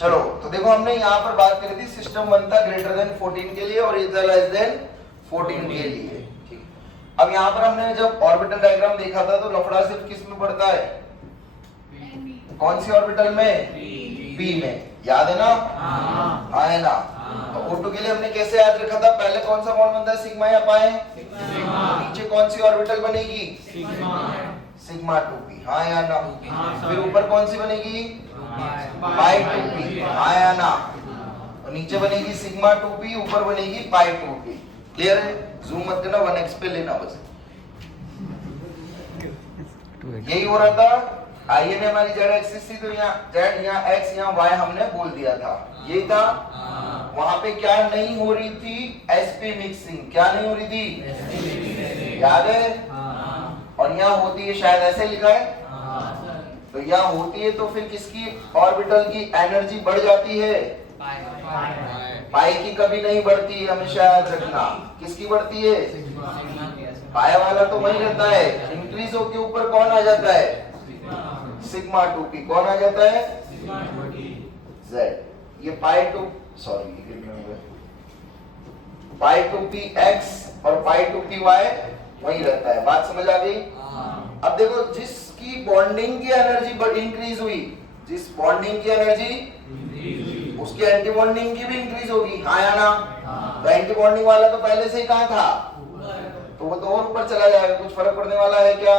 चलो तो देखो हमने यहाँ पर बात करी थी सिस्टम 1 था ग्रेटर देन 14 के लिए और ये था लेस देन 14 के लिए। ठीक, अब यहाँ पर हमने जब ऑर्बिटल डायग्राम देखा था तो लफड़ा सिर्फ किस में पड़ता है, कौन सी ऑर्बिटल में, पी में, याद है ना? हाँ है ना? तो O2 के लिए हमने कैसे याद रखा था, पहले कौन सा बॉन्ड बनता है, सिग्मा या पाई? नीचे कौन सी ऑर्बिटल बनेगी, सिग्मा 2p, हाँ या ना? फिर ऊपर कौन सी बनेगी, पाई 2p, हाँ या ना? तो नीचे बनेगी सिग्मा 2p, ऊपर बनेगी पाई 2p। क्लियर है? जूम मत करना, 1x पे लेना बस। यही हो रहा था, आइए में हमारी z एक्सिस थी तो यहाँ z, यहाँ x, यहाँ y हमने बोल दिया था, ये था। वहां पे क्या नहीं हो रही थी, sp मिक्सिंग, क्या नहीं हो रही थी, याद है? और यहाँ होती है, शायद ऐसे लिखा है, तो यहाँ होती है तो फिर किसकी ऑर्बिटल की एनर्जी बढ़ जाती है, पाई की कभी नहीं बढ़ती, हमेशा याद रखना। किसकी बढ़ती है, पाई वाला तो वही रहता है, इंक्रीज होके ऊपर कौन आ जाता है, सिग्मा 2p, कौन आ जाता है, z। ये पाई 2, सॉरी पाई 2p x और पाई 2p y वही रहता है। बात समझ आ गई? अब देखो जिसकी बॉन्डिंग की एनर्जी इंक्रीज हुई, जिस बॉन्डिंग की एनर्जी, उसकी एंटी बॉन्डिंग की भी इंक्रीज होगी, हाँ या ना? तो एंटी बॉन्डिंग वाला तो पहले से ही कहाँ था, तो वो तो और ऊपर चला जाएगा, कुछ फर्क पड़ने वाला है क्या?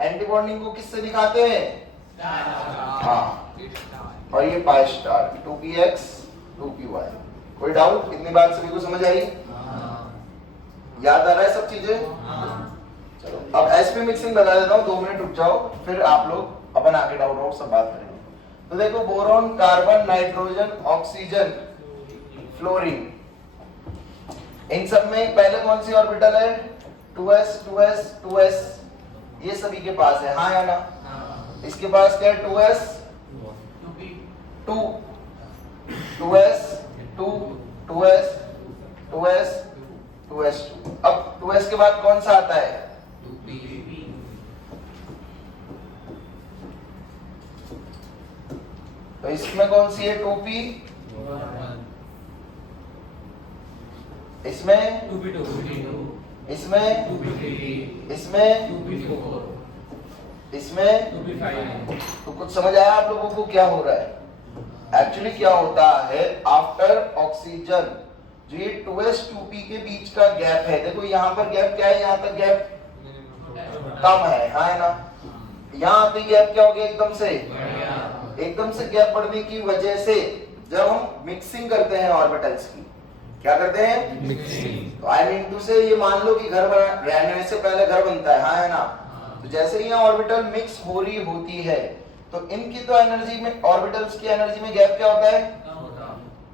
एंटी बॉन्डिंग को किससे दिखाते हैं, हाँ, और ये पाई स्टार 2px 2py। कोई डाउट? इतनी बात सभी को समझ आई, याद आ रहा है सब चीजें? चलो अब sp मिक्सिंग बता देता हूँ, 2 मिनट रुक जाओ, फिर आप लोग अपन आगे डाउट सब बात करेंगे। तो देखो boron, carbon, nitrogen, oxygen, fluorine, इन सब में पहले कौन सी ऑर्बिटल है, 2s 2s 2s, ये सभी के पास है, हाँ या ना? इसके पास क्या है, 2s 2 2s 2 2s 2s 2s 2। अब 2s के बाद कौन सा आता है, तो इसमें कौन सी है, 2p, इसमें 2p2, इसमें 2p3, इसमें 2p4, इसमें 2p5। तो कुछ समझ आया आप लोगों को क्या हो रहा है? एक्चुअली क्या होता है, आफ्टर ऑक्सीजन जो ये 2s 2p के बीच का गैप है, देखो यहाँ पर गैप क्या है, यहाँ तक गैप कम है, हाँ है ना? यहाँ आते गैप क्या हो गया, एकदम से गैप बढ़ने की वजह से जब हम मिक्सिंग करते हैं ऑर्बिटल्स की, क्या करते हैं, मिक्सिंग। तो आई मीन टू से ये मान लो कि घर रहने से पहले घर बनता है, हाँ है ना? तो जैसे ही यहाँ ऑर्बिटल मिक्स हो रही होती है तो इनकी तो एनर्जी में, ऑर्बिटल्स की एनर्जी में गैप क्या होता है,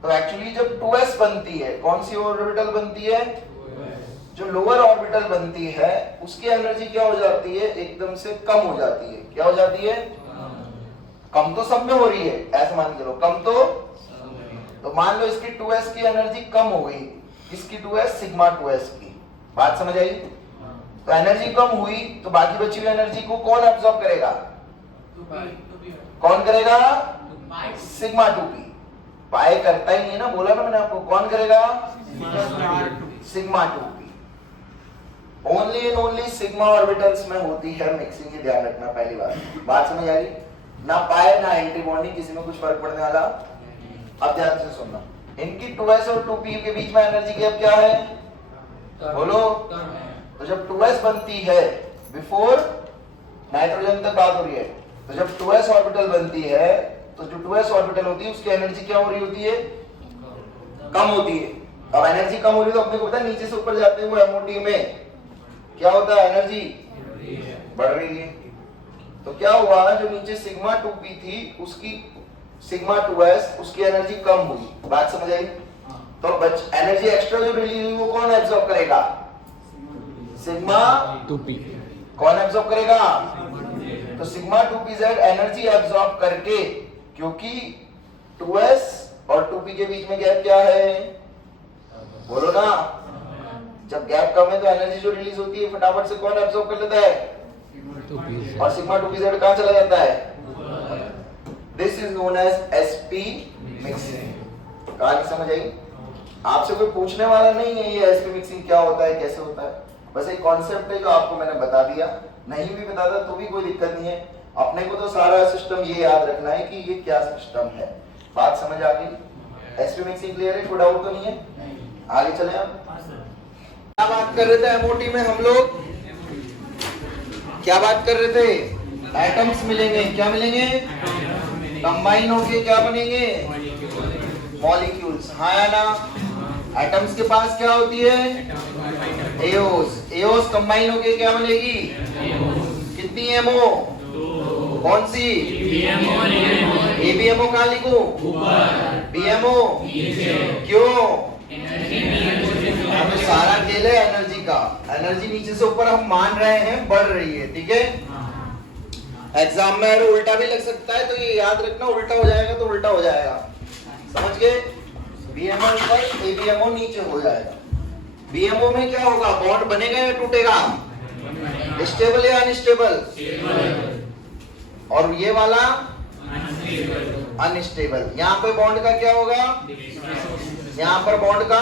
तो एक्चुअली जब 2s बनती है, कौन सी ऑर्बिटल बनती है, जो लोअर ऑर्बिटल बनती है उसकी एनर्जी क्या हो जाती है, एकदम से कम हो जाती है। क्या हो जाती है, कम तो सब में हो रही है, ऐसे मान के चलो, कम तो मान लो इसकी 2s की एनर्जी कम हो गई, इसकी 2s सिग्मा 2s की। बात समझ आई? तो एनर्जी कम हुई तो बाकी बची हुई एनर्जी को कौन एब्सॉर्ब करेगा, कौन करेगा, सिग्मा 2p। पाई करता ही नहीं है ना, बोला ना मैंने आपको, कौन करेगा, sigma 2p। Only and only sigma orbitals में होती है मिक्सिंग, ये ध्यान रखना पहली बात समझ आ गई ना? पाई ना एंटी बॉन्डिंग, किसी में कुछ फर्क पड़ने वाला। अब ध्यान से सुनना, इनकी 2s और 2p के बीच में एनर्जी गैप क्या है, बोलो? तो जब 2s बनती है, बिफोर नाइट्रोजन तक बात हो रही है, तो जब 2s ऑर्बिटल बनती है तो जो 2s ऑर्बिटल होती है उसकी एनर्जी क्या हो रही होती है, कम होती है। अब एनर्जी कम हो रही है तो अपने को पता है नीचे से ऊपर जाते हुए MOT में क्या होता है, एनर्जी बढ़ रही है। तो क्या हुआ, जो नीचे सिग्मा 2p थी उसकी सिग्मा 2s, उसकी एनर्जी कम हुई। बात समझ आई? तो एनर्जी एक्स्ट्रा जो रिलीज हुई वो कौन एब्सॉर्ब करेगा, सिग्मा 2p। कौन एब्सॉर्ब करेगा, तो सिग्मा 2pz एनर्जी एब्सॉर्ब करके, क्योंकि 2s और 2p के बीच में गैप क्या है, बोलो ना? जब गैप कम है तो एनर्जी जो रिलीज होती है फटाफट से कौन एब्सॉर्ब कर लेता है, और सिग्मा 2pz कहां चला जाता है, this is known as sp sp mixing. कहानी समझ आई? आपसे कोई पूछने वाला नहीं है ये sp मिक्सिंग क्या होता है, कैसे होता है, बस एक कॉन्सेप्ट है जो आपको मैंने बता दिया। नहीं भी बताता तो भी कोई दिक्कत नहीं है, अपने को तो सारा सिस्टम ये याद रखना है कि ये क्या सिस्टम है। बात समझ आ गई? sp मिक्सिंग क्लियर है? कोई डाउट तो नहीं है? आगे चले आप। क्या बात कर रहे थे एमओटी में हम लोग? क्या बात कर रहे थे? एटम्स मिलेंगे, क्या मिलेंगे? कंबाइन होके क्या बनेंगे? मॉलिक्यूल्स। हाँ या ना? एटम्स के पास क्या होती है? एओस। एओस कंबाइन होके क्या बनेगी? कितनी एमओ? कौन सी? एबीएमओ। कहाँ लिखूं? बीएमओ। क्यों? तो सारा खेल है एनर्जी का। एनर्जी नीचे से ऊपर हम मान रहे हैं बढ़ रही है, ठीक है। एग्जाम में अगर उल्टा भी लग सकता है तो ये याद रखना, उल्टा हो जाएगा तो उल्टा हो जाएगा, समझ गए? बीएमओ ऊपर, एबीएमओ नीचे हो जाएगा। बीएमओ में क्या होगा? बॉन्ड बनेगा या टूटेगा? स्टेबल या अनस्टेबल? और ये वाला अनस्टेबल। यहाँ पे बॉन्ड का क्या होगा? यहाँ पर बॉन्ड का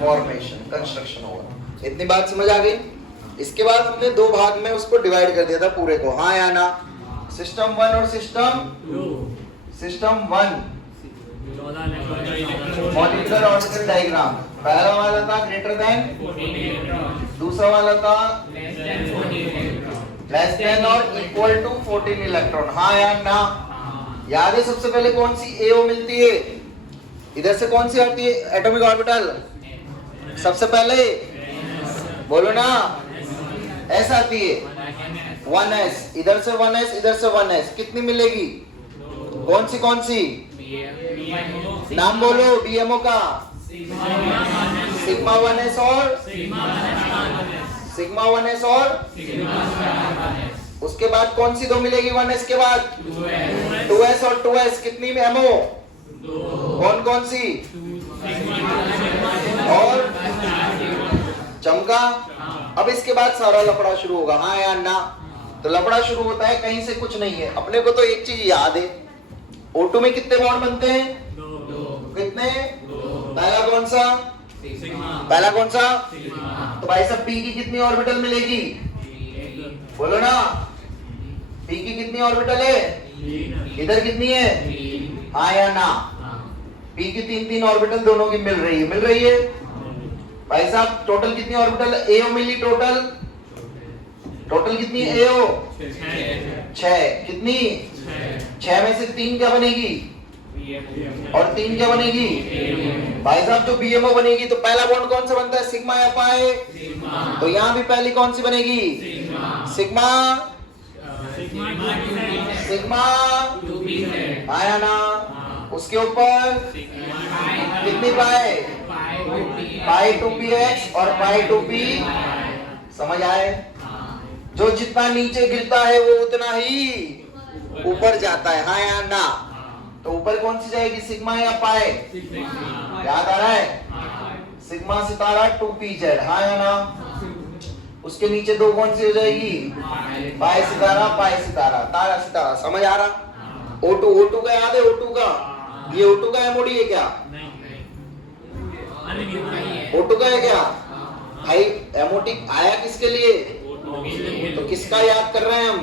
फॉर्मेशन, कंस्ट्रक्शन होगा। इतनी बात समझ आ गई? इसके बाद हमने दो भाग में उसको डिवाइड कर दिया था पूरे को, हाँ या ना? सिस्टम 1 और सिस्टम 1 मॉलिक्यूलर ऑर्बिटल डायग्राम। पहला वाला था ग्रेटर देन, दूसरा वाला था लेस देन और इक्वल टू 14 इलेक्ट्रॉन। हाँ या ना? याद है सबसे पहले कौन सी एओ मिलती है? इधर से कौन सी आती है एटॉमिक ऑर्बिटल? सबसे पहले बोलो ना, एस आती है, 1s। इधर से 1s, इधर से 1s। कितनी मिलेगी? कौन सी? नाम बोलो बीएमओ का। सिग्मा 1s और सिग्मा 1s और उसके बाद कौन सी दो मिलेगी 1s के बाद? 2s और 2s। कितनी एमओ? कौन सी? और चमका। अब इसके बाद सारा लफड़ा शुरू होगा, हाँ या ना? तो लफड़ा शुरू होता है कहीं से, कुछ नहीं है। अपने को तो एक चीज याद है, O2 में कितने बॉन्ड बनते हैं? कितने? पहला कौन सा? तो भाई साहब P की कितनी ऑर्बिटल मिलेगी? बोलो ना, P की कितनी ऑर्बिटल है? इधर कितनी है? हाँ या ना? P की 3 ऑर्बिटल दोनों की मिल रही है। भाई साहब टोटल कितनी ऑर्बिटल एओ मिली? टोटल कितनी एओ? 6। कितनी? 6 में से 3 क्या बनेगी? और 3 क्या बनेगी? भाई साहब जो बीएमओ बनेगी तो पहला बॉन्ड कौन सा बनता है? सिग्मा या पाई? तो यहाँ भी पहली कौन सी बनेगी? सिग्मा। आया ना? उसके ऊपर कितनी पाई? पाई 2px और पाई 2p। समझ आए? जो जितना नीचे गिरता है वो उतना ही ऊपर जाता है, हाँ या ना? तो ऊपर कौन सी जाएगी? सिग्मा या पाई? याद आ रहा है? सिग्मा सितारा 2pz, हाँ या ना? उसके नीचे दो कौन सी हो जाएगी? पाई सितारा, तारा सितारा। समझ आ रहा? O2 का याद है? O2 का, ये O2 का एमओडी है क्या? O2 का है क्या? भाई एमओटी आया किसके लिए? तो किसका याद कर रहे हैं हम?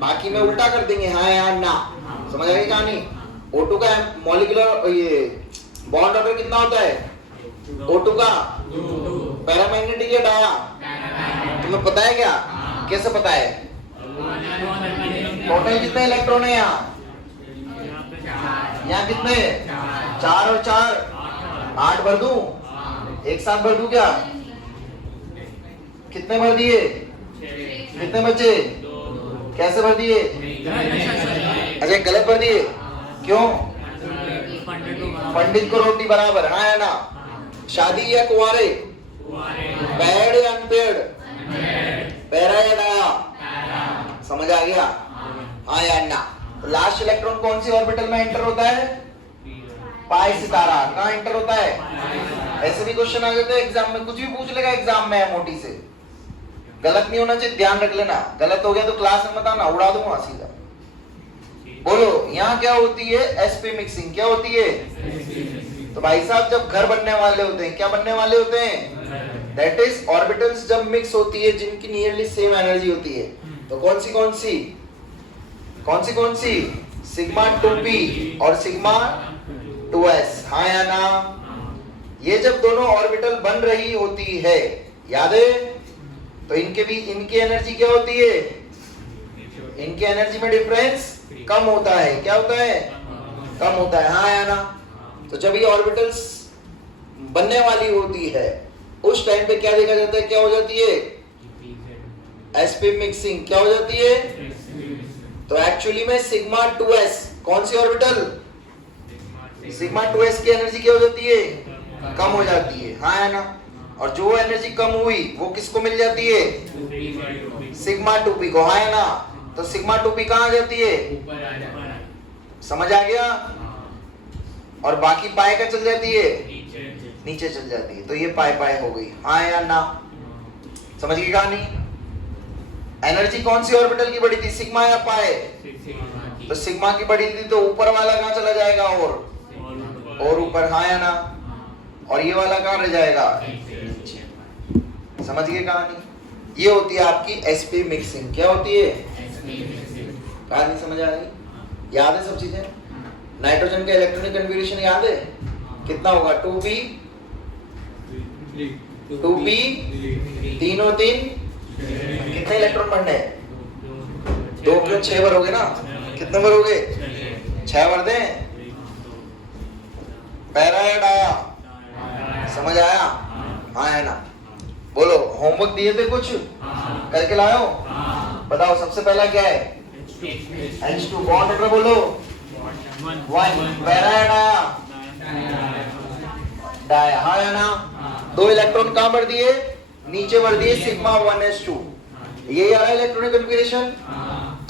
बाकी में उल्टा कर देंगे, हाँ या ना? समझ आई कहानी? O2 का मॉलिक्यूलर ये बॉन्ड ऑर्डर कितना होता है? O2 का पैरामैग्नेटिक या डाया? तुम्हें पता है क्या? कैसे पता है? टोटल कितने इलेक्ट्रॉन है यहाँ? यहाँ कितने? 4 और 4 8 भर दूं? एक साथ भर दूं क्या? कितने भर दिए? कितने बचे? कैसे भर दिए? अच्छा गलत भर दिए, क्यों? पंडित को रोटी बराबर, हाँ या ना? शादी या कुंवारे? पेड या अनपेड? पैरा या डाया? समझ आ गया? हाँ या ना? लास्ट इलेक्ट्रॉन कौन सी ऑर्बिटल में एंटर होता है? पाई सितारा। कहाँ एंटर होता है? ऐसे भी क्वेश्चन आ जाते हैं एग्जाम में, कुछ भी पूछ लेगा एग्जाम में एमओटी से। गलत नहीं होना चाहिए, ध्यान रख लेना। गलत हो गया तो क्लास में मत आना, उड़ा दूंगा सीधा। बोलो यहाँ क्या होती है? sp mixing. क्या होती है? तो भाई साहब जब घर बनने वाले होते हैं, क्या बनने वाले होते हैं? दैट इज ऑर्बिटल्स जब मिक्स होती है जिनकी नियरली सेम एनर्जी होती है, तो कौन सी सिग्मा 2p और सिग्मा 2s, हाँ या ना? ये जब दोनों ऑर्बिटल बन रही होती है, याद है, तो इनकी एनर्जी क्या होती है? इनकी एनर्जी में डिफरेंस कम होता है। क्या होता है? कम होता है, हाँ या ना? तो जब ये ऑर्बिटल्स बनने वाली होती है उस टाइम पे क्या देखा जाता है? क्या हो जाती है? sp mixing. क्या हो जाती है? तो एक्चुअली में सिग्मा 2s, कौन सी ऑर्बिटल? सिग्मा 2s की एनर्जी क्या हो जाती है? कम हो जाती है, हाँ या ना? और जो एनर्जी कम हुई वो किसको मिल जाती है? सिग्मा 2p को, हाँ या ना? तो सिग्मा 2p कहाँ जाती है? समझ आ गया? और बाकी पाए का चल जाती है? नीचे चल जाती है। तो ये पाए हो गई, हाँ या ना? समझ गई कहानी? एनर्जी कौन सी ऑर्बिटल की बड़ी थी, सिग्मा या पाए? तो सिग्मा की बड़ी थी तो ऊपर वाला कहाँ चला जाएगा? और ऊपर, हाँ या ना? और ये वाला कहाँ रह जाएगा? समझ गए कहानी? ये होती है आपकी sp मिक्सिंग। क्या होती है? कहानी समझ आ गई? याद है सब चीजें? नाइट्रोजन का इलेक्ट्रॉनिक कन्फिगरेशन याद है? कितना होगा? 2p 3 और 3 कितने इलेक्ट्रॉन बनने हैं? 2 क्यों 6 भरोगे ना? कितने भरोगे? 6 भर दें? पैरा या डाया? समझ आया? हाँ है ना? बोलो होमवर्क दिए थे कुछ? करके लाओ? बताओ सबसे पहला क्या है? H2 बॉन्ड ऑर्डर बोलो। 1 पैरा या डाया? डाया, हाँ या ना? 2 इलेक्ट्रॉन कहाँ भर दिए? नीचे भर दिए सिग्मा 1s2। यही आ रहा है इलेक्ट्रॉनिक कन्फिगरेशन।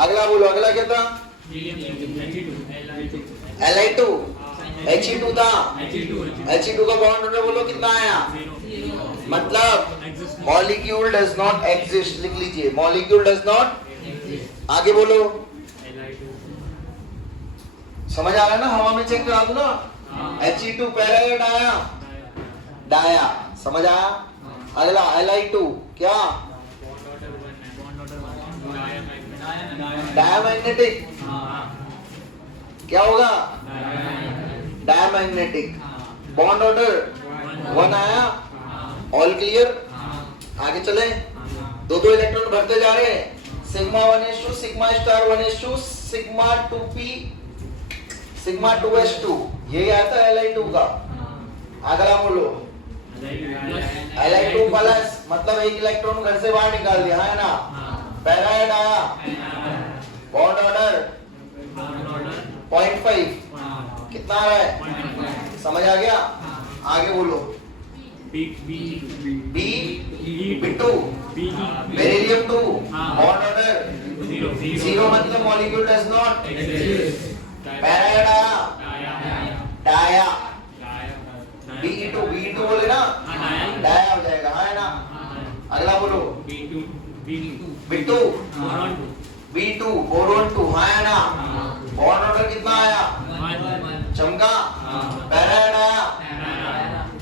अगला बोलो, अगला क्या था? Li2 He2 था। He2 का बॉन्ड ऑर्डर बोलो कितना आया? मतलब मॉलिक्यूल डज नॉट एग्जिस्ट, लिख लीजिए, मॉलिक्यूल डज नॉट। आगे बोलो, समझ आ रहा है ना? हवा में चेक करा दो ना। He2 पैरा या डाया? डाया, समझ आया? अगला Li2 क्या? डायमैग्नेटिक। क्या होगा? डायमैग्नेटिक। बॉन्ड ऑर्डर 1 आया। All clear? आगे चले। 2 इलेक्ट्रॉन भरते जा रहे हैं। Sigma 1s2 sigma star 1s2 sigma 2p sigma 2s2, यही आता है Li2 का। अगला बोलो Li2 प्लस, मतलब एक इलेक्ट्रॉन घर से बाहर निकाल दिया, है ना? पैरा या डाया? बॉन्ड ऑर्डर 0.5 कितना आ रहा है? समझ आ गया? आगे बोलो B2 बेरिलियम 2 बॉन्ड ऑर्डर 0 मतलब मॉलिक्यूल डज नॉट। पैरा या डाया? डाया। B2 बोले ना? डाया हो जाएगा, हाँ है ना? अगला बोलो B2 बोरोन 2, हाँ है ना? बॉन्ड ऑर्डर कितना आया? चमका। पैरा या डाया?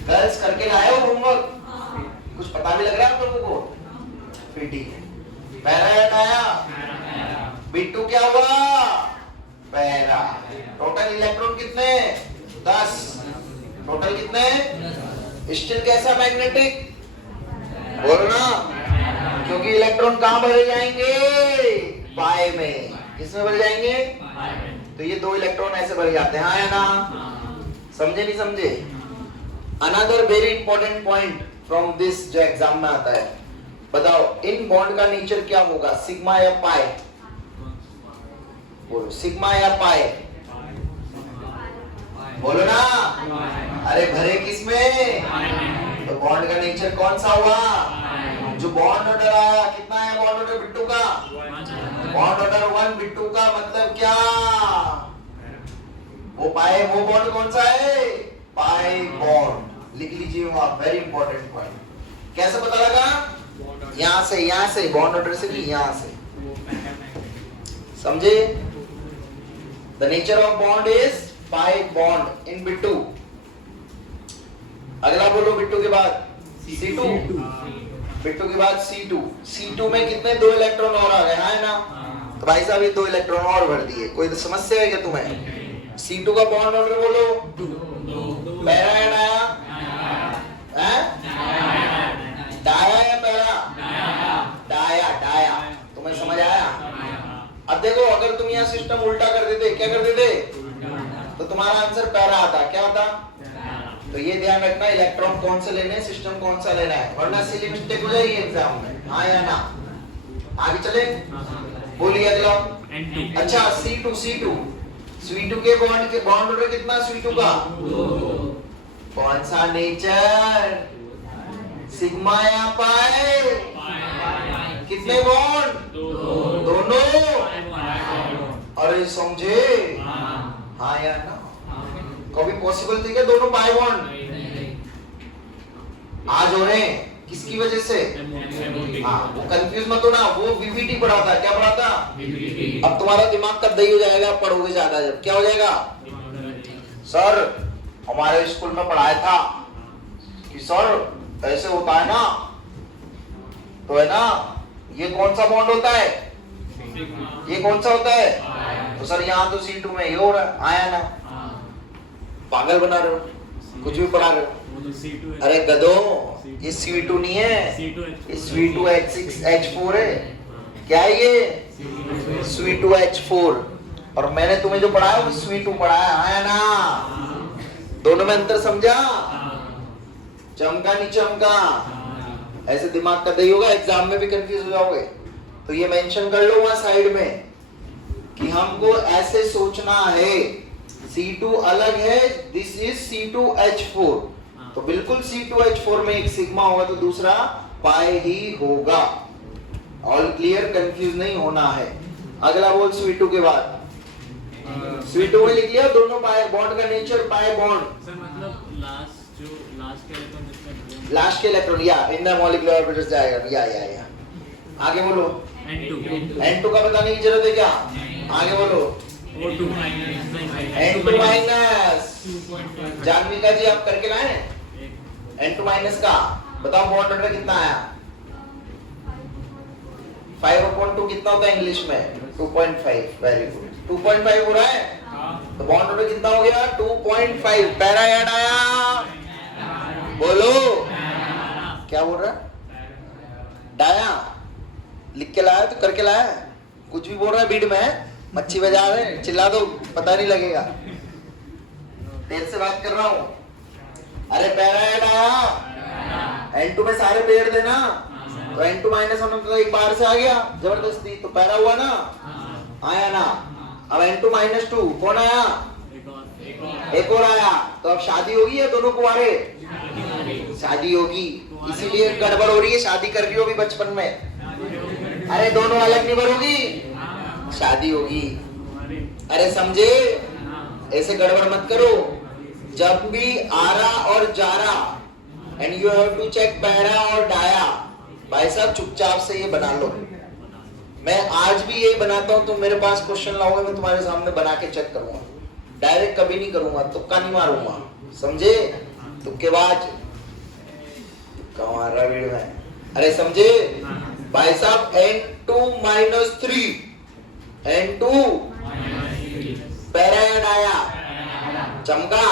गर्ल्स करके लाए हो होमवर्क? कुछ पता भी लग रहा है आप लोगों को? फिर ठीक है। पैरा या डाया? B2 क्या हुआ? पैरा। टोटल इलेक्ट्रॉन कितने? 10। टोटल कितने? स्टिल कैसा मैग्नेटिक? बोलो ना, क्योंकि इलेक्ट्रॉन कहां भरे जाएंगे? पाए में। किसमें भरे जाएंगे? तो ये 2 इलेक्ट्रॉन ऐसे भरे जाते हैं, हाँ या ना? समझे नहीं समझे? Another very important point from this जो एग्जाम में आता है, बताओ इन बॉन्ड का नेचर क्या होगा? सिग्मा या पाई? बोलो सिग्मा या पाई? बोलो ना। अरे भरे किसमें? तो बॉन्ड का नेचर कौन सा हुआ? जो बॉन्ड ऑर्डर आया, कितना है बॉन्ड ऑर्डर बिट्टू का? बॉन्ड ऑर्डर 1 बिट्टू का, मतलब क्या? वो पाए, वो बॉन्ड कौन सा है? Pi bond. लिख लीजिए वहां, वेरी इंपॉर्टेंट पॉइंट। कैसे पता लगा? यहां से बॉन्ड ऑर्डर से नहीं, यहां से। समझे? The nature of bond is pi bond in Bittu. अगला बोलो बिट्टू के बाद C2, बिट्टू के बाद C2। C2 में कितने 2 इलेक्ट्रॉन और आ गए, है ना? तो भाई साहब ये 2 इलेक्ट्रॉन और भर दिए। कोई तो समस्या है क्या तुम्हें? C2 का बॉन्ड ऑर्डर बोलो। पैरा या डाया? डाया या पैरा? Dia, dia. तुम्हें समझ आया? अब देखो, अगर तुम यहाँ सिस्टम उल्टा कर देते, क्या कर देते, तो तुम्हारा आंसर पैरा आता। क्या आता? तो ये ध्यान रखना, इलेक्ट्रॉन कौन से लेने, सिस्टम कौन सा लेना है, वरना सिली मिस्टेक हो जाएगी एग्जाम में। हाँ या ना? आगे चले, बोलिए अगला। अच्छा C2 के बॉन्ड ऑर्डर कितना C2 का? कौन सा नेचर, सिग्मा या पाई? कितने बॉन्ड? दोनों। अरे समझे? हाँ या ना? कभी पॉसिबल थी क्या दोनों पाई बॉन्ड? आज हो रहे हैं, किसकी वजह से? हाँ, वो कंफ्यूज मत होना, वो VVT पढ़ाता। क्या पढ़ाता? अब तुम्हारा दिमाग कब दही हो जाएगा, पढ़ोगे ज्यादा जब। क्या हो जाएगा? सर हमारे स्कूल में पढ़ाया था कि सर ऐसे होता है ना, तो है ना, ये कौन सा बॉन्ड होता है, ये कौन सा होता है? तो सर यहाँ तो C2 में ये हो रहा है। आया ना? पागल बना रहे हो, कुछ भी पढ़ा रहे हो। अरे गधो, ये C2 नहीं है, ये C2H6H4 है। क्या है ये? C2H4। और मैंने तुम्हें जो पढ़ाया वो C2 पढ़ाया, है ना? दोनों में अंतर समझा? चमका नहीं चमका? ऐसे दिमाग का दही होगा, एग्जाम में भी कंफ्यूज हो जाओगे। तो ये मेंशन कर लो वहां साइड में कि हमको ऐसे सोचना है, C2 अलग है, दिस इज C2H4। तो बिल्कुल C2H4 में एक सिग्मा होगा तो दूसरा पाई ही होगा। ऑल क्लियर, कंफ्यूज नहीं होना है। अगला बोल C2 के बाद। C2 में लिख लिया दोनों पाई बॉन्ड का नेचर, पाई बॉन्ड। सर मतलब लास्ट के इलेक्ट्रॉन या इन द मॉलिक्यूलर ऑर्बिटल्स जाएगा। या आगे बोलो। N2 का बताने की जरूरत है क्या? आगे बोलो। N2 minus. जानविका जी आप करके लाए N2 माइनस का, बताओ बॉन्ड ऑर्डर कितना आया? 5/2 कितना होता है इंग्लिश में? 2.5। वेरी गुड, 2.5 हो रहा है। तो बॉन्ड ऑर्डर कितना हो गया? 2.5। पैरा याद आया? बोलो क्या बोल रहा है? डाया लिख के लाया तो करके लाया? कुछ भी बोल रहा है, बीड में मच्छी बजा रहे, चिल्ला दो पता नहीं लगेगा। देर से बात कर रहा हूं। अरे पैरा याद आया? N2 में सारे पेड़ देना, तो N2 माइनस हम तो एक बार से आ गया जबरदस्ती, तो पैरा हुआ ना? आया ना? अब N2 माइनस 2 कौन आया? एक और आया। तो अब शादी होगी या दोनों कुंवारे? शादी होगी, इसीलिए गड़बड़ हो रही है। शादी कर रही हो अभी बचपन में। अरे दोनों अलग नहीं भरोगी, शादी होगी। अरे समझे? ऐसे गड़बड़ मत करो। जब भी आरा और जारा and you have to check para और डाया, भाई साहब चुपचाप से ये बना लो। मैं आज भी यही बनाता हूं, तुम मेरे पास क्वेश्चन लाओगे, मैं तुम्हारे सामने बना के चेक करूंगा। डायरेक्ट कभी नहीं करूंगा, तुक्का नहीं मारूंगा, समझे? तुक्केबाज, तुक्का मार रहा वीडियो में। अरे समझे भाई साहब? N2 माइनस 3, N2 पैरा या डाया? चमका।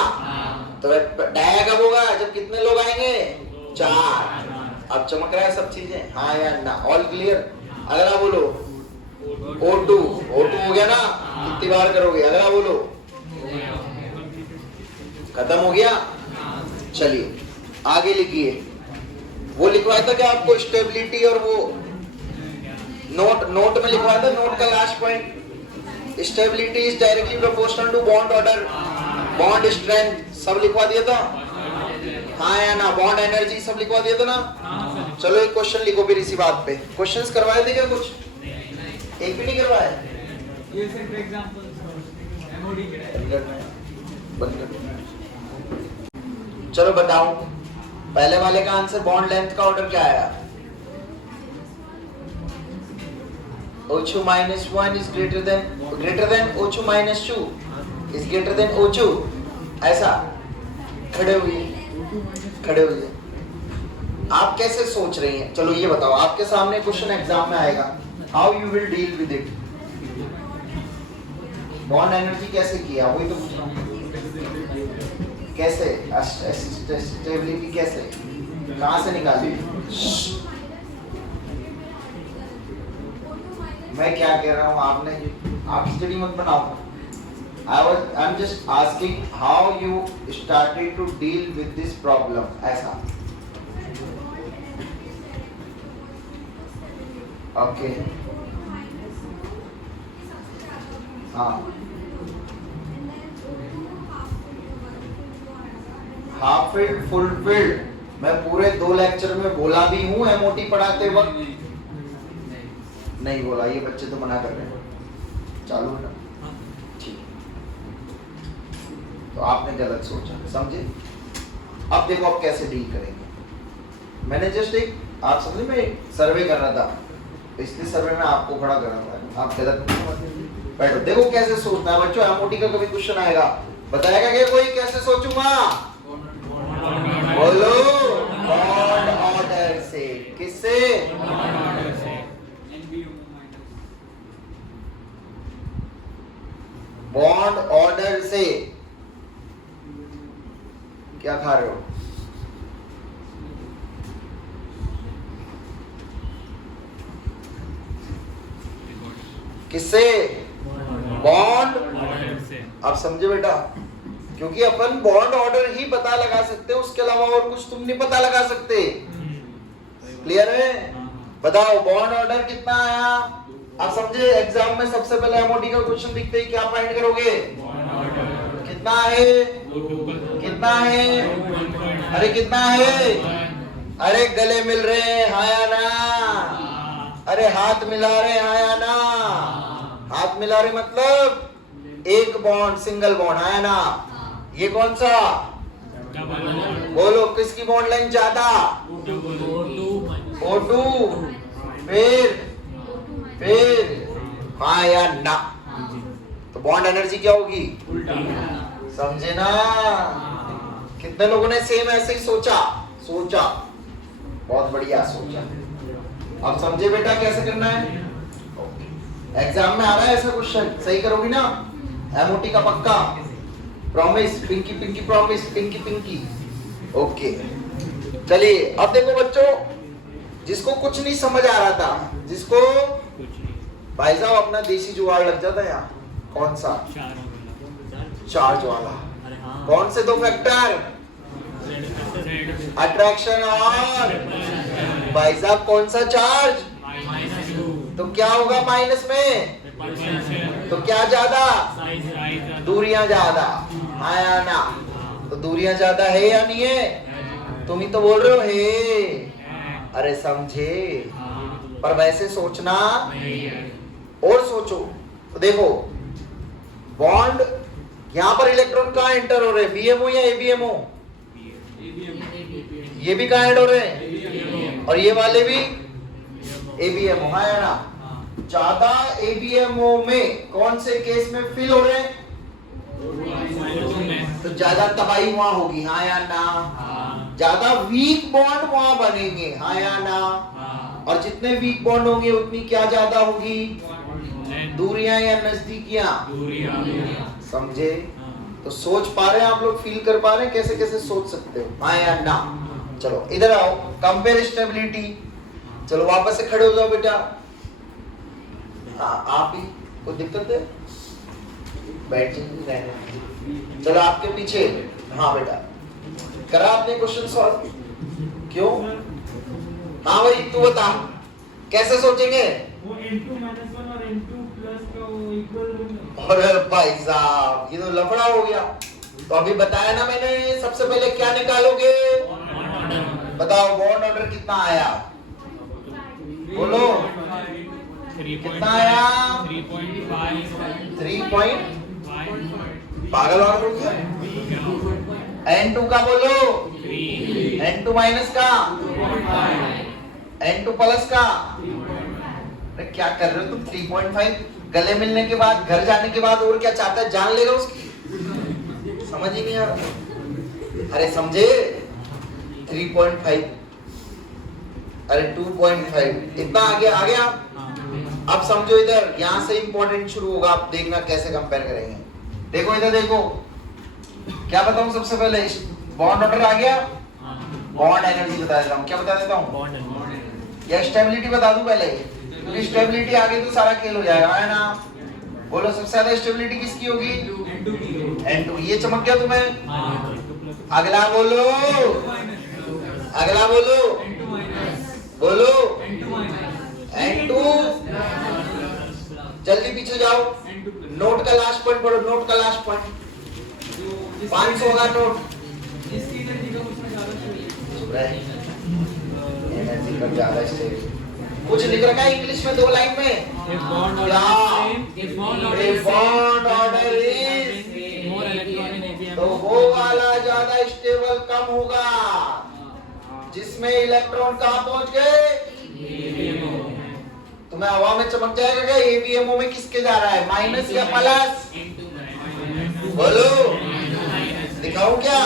तो डाया कब होगा? जब कितने लोग आएंगे? 4। अब चमक रहा है सब चीजें, हाँ या ना? All clear. अगला बोलो। O2 हो गया ना? कितनी बार करोगे? अगला बोलो। खत्म हो गया? चलिए आगे लिखिए। वो लिखवाया था क्या आपको स्टेबिलिटी, और वो नोट में लिखवाया था, नोट का last point, stability is directly proportional to bond order, bond strength, सब लिखवा दिया था? हाँ या ना? बॉन्ड एनर्जी सब लिखवा दिया था ना? चलो एक क्वेश्चन लिखो फिर इसी बात पे। क्वेश्चंस करवाए थे क्या कुछ? एक भी नहीं करवाए? ये सिर्फ एग्जांपल एमओडी के। चलो बताओ, पहले वाले का आंसर बॉन्ड लेंथ का ऑर्डर क्या आया? O2 minus 1 is greater than O2 minus 2 is greater than O2. ऐसा खड़े हुए आप कैसे सोच रही हैं? चलो ये बताओ, आपके सामने क्वेश्चन एग्जाम में आएगा, how you will deal with it? Bond energy कैसे किया, वही तो पूछ रहा हूँ। कैसे स्टेबिलिटी कैसे, कहाँ से निकाली? मैं क्या कह रहा हूँ, आप स्टडी मत बनाओ। I'm just asking how you started to deal with this problem. ऐसा ओके हाँ हाफ फील्ड फुल फील्ड मैं पूरे 2 लेक्चर में बोला भी हूँ एमओटी पढ़ाते वक्त नहीं बोला, ये बच्चे तो मना कर रहे हैं। चालू है ना, ठीक, तो आपने गलत सोचा, समझे? अब देखो आप कैसे डील करेंगे। मैंने जस्ट एक, आप समझे, मैं सर्वे कर रहा था, इसलिए सर्वे में आपको खड़ा कर रहा था, आप गलत बैठो। देखो कैसे सोचना है बच्चों, एमओटी का कभी क्वेश्चन आएगा, बताएगा क्या कोई कैसे सोचूंगा? बोलो, बॉन्ड ऑर्डर से। किससे? बॉन्ड ऑर्डर से। क्या खा रहे हो? किससे? बॉन्ड आप समझे बेटा, क्योंकि अपन बॉन्ड ऑर्डर ही पता लगा सकते हैं, उसके अलावा और कुछ तुम नहीं पता लगा सकते। क्लियर है? बताओ बॉन्ड ऑर्डर कितना आया? आप समझे, एग्जाम में सबसे पहले एमओटी का क्वेश्चन दिखते ही क्या फाइंड करोगे? कितना है? कितना है? अरे कितना है? अरे गले मिल रहे हैं, हाँ या ना? अरे हाथ मिला रहे, हाँ या ना? हाथ मिला रहे मतलब एक बॉन्ड, सिंगल बॉन्ड, हाँ या ना? ये कौन सा? बोलो, किसकी बॉन्ड लेंथ ज्यादा? O2। फिर हाँ या ना? तो बॉन्ड एनर्जी क्या होगी? समझे ना? कितने लोगों ने सेम ऐसे ही सोचा? बहुत बढ़िया सोचा। अब समझे बेटा कैसे करना है? एग्जाम में आ रहा है ऐसा क्वेश्चन, सही करोगी ना? एमओटी का पक्का promise, pinky pinky promise, pinky pinky. Okay चलिए, अब देखो बच्चों, जिसको कुछ नहीं समझ आ रहा था, जिसको भाई साहब अपना देसी जुगाड़ लग जाता है यहाँ, कौन सा? चार्ज वाला। कौन से 2 फैक्टर? अट्रैक्शन और भाई साहब कौन सा चार्ज? तो क्या होगा माइनस में? तो क्या ज्यादा? दूरियां ज्यादा, हाँ या ना? तो दूरियां ज्यादा है या नहीं है? तुम ही तो बोल रहे हो है। अरे समझे, पर वैसे सोचना और सोचो। तो देखो बॉन्ड, यहां पर इलेक्ट्रॉन कहाँ एंटर हो रहे हैं? बीएमओ या एबीएमओ? ये भी कहाँ एंटर हो रहे हैं? और ये वाले भी एबीएमओ, हाँ या ना? ज्यादा एबीएमओ में कौन से केस में फिल हो रहे हैं? तो ज्यादा तबाही वहां होगी, हाँ या ना? ज्यादा वीक बॉन्ड वहां बनेंगे, हाँ या ना? और जितने वीक बॉन्ड होंगे उतनी क्या ज्यादा होगी? दूरियां या नजदीकियां? समझे? तो सोच पा रहे हैं आप लोग, फील कर पा रहे हैं कैसे कैसे सोच सकते हो, हाँ या ना? चलो इधर आओ, कंपेयर स्टेबिलिटी। चलो वापस से खड़े हो जाओ बेटा। आप ही कोई दिक्कत है? बैठ जाइए। चलो आपके पीछे, हाँ बेटा, करा आपने क्वेश्चन सॉल्व? क्यों? हाँ भाई तू बता, कैसे सोचेंगे? वो n2 -1 और n2 प्लस का वो इक्वल। अरे भाई साहब ये तो लफड़ा हो गया। तो अभी बताया ना मैंने, सबसे पहले क्या निकालोगे? बताओ बॉन्ड ऑर्डर कितना आया? बोलो कितना आया? 3.5। पागल और हो गया? n2 का बोलो, n2 माइनस का, n2 प्लस का, अरे क्या कर रहे हो तुम? 3.5 गले मिलने के बाद, घर जाने के बाद और क्या चाहता है? जान लेगा उसकी? समझ ही नहीं आ रहा। अरे समझे? 3.5, अरे 2.5, इतना आगे आ गया। अब समझो इधर, यहां से इंपॉर्टेंट शुरू होगा। आप देखना कैसे कंपेयर करेंगे। देखो इधर देखो, क्या बताऊं सबसे पहले? बॉन्ड ऑर्डर आ गया, बॉन्ड एनर्जी बता देता हूं। क्या बता देता हूं? या स्टेबिलिटी बता दूं पहले? क्योंकि स्टेबिलिटी आगे तो सारा खेल हो जाएगा, है ना? बोलो सबसे ज्यादा स्टेबिलिटी किसकी होगी? N2। ये चमक गया तुम्हें? अगला बोलो, अगला बोलो, बोलो N2। जल्दी पीछे जाओ, नोट का लास्ट पॉइंट पढ़ो, नोट का लास्ट पॉइंट 500 का नोट। एनर्जी पर ज्यादा स्टेज कुछ लिख रखा है इंग्लिश में 2 लाइन में। बॉन्ड ऑर्डर इज, तो वो वाला ज्यादा स्टेबल कम होगा जिसमें इलेक्ट्रॉन कहां पहुंच गए? तुम्हें हवा में चमक जाएगा क्या? एबीएमओ में किसके जा रहा है, माइनस या प्लस? बोलो, दिखाऊं क्या?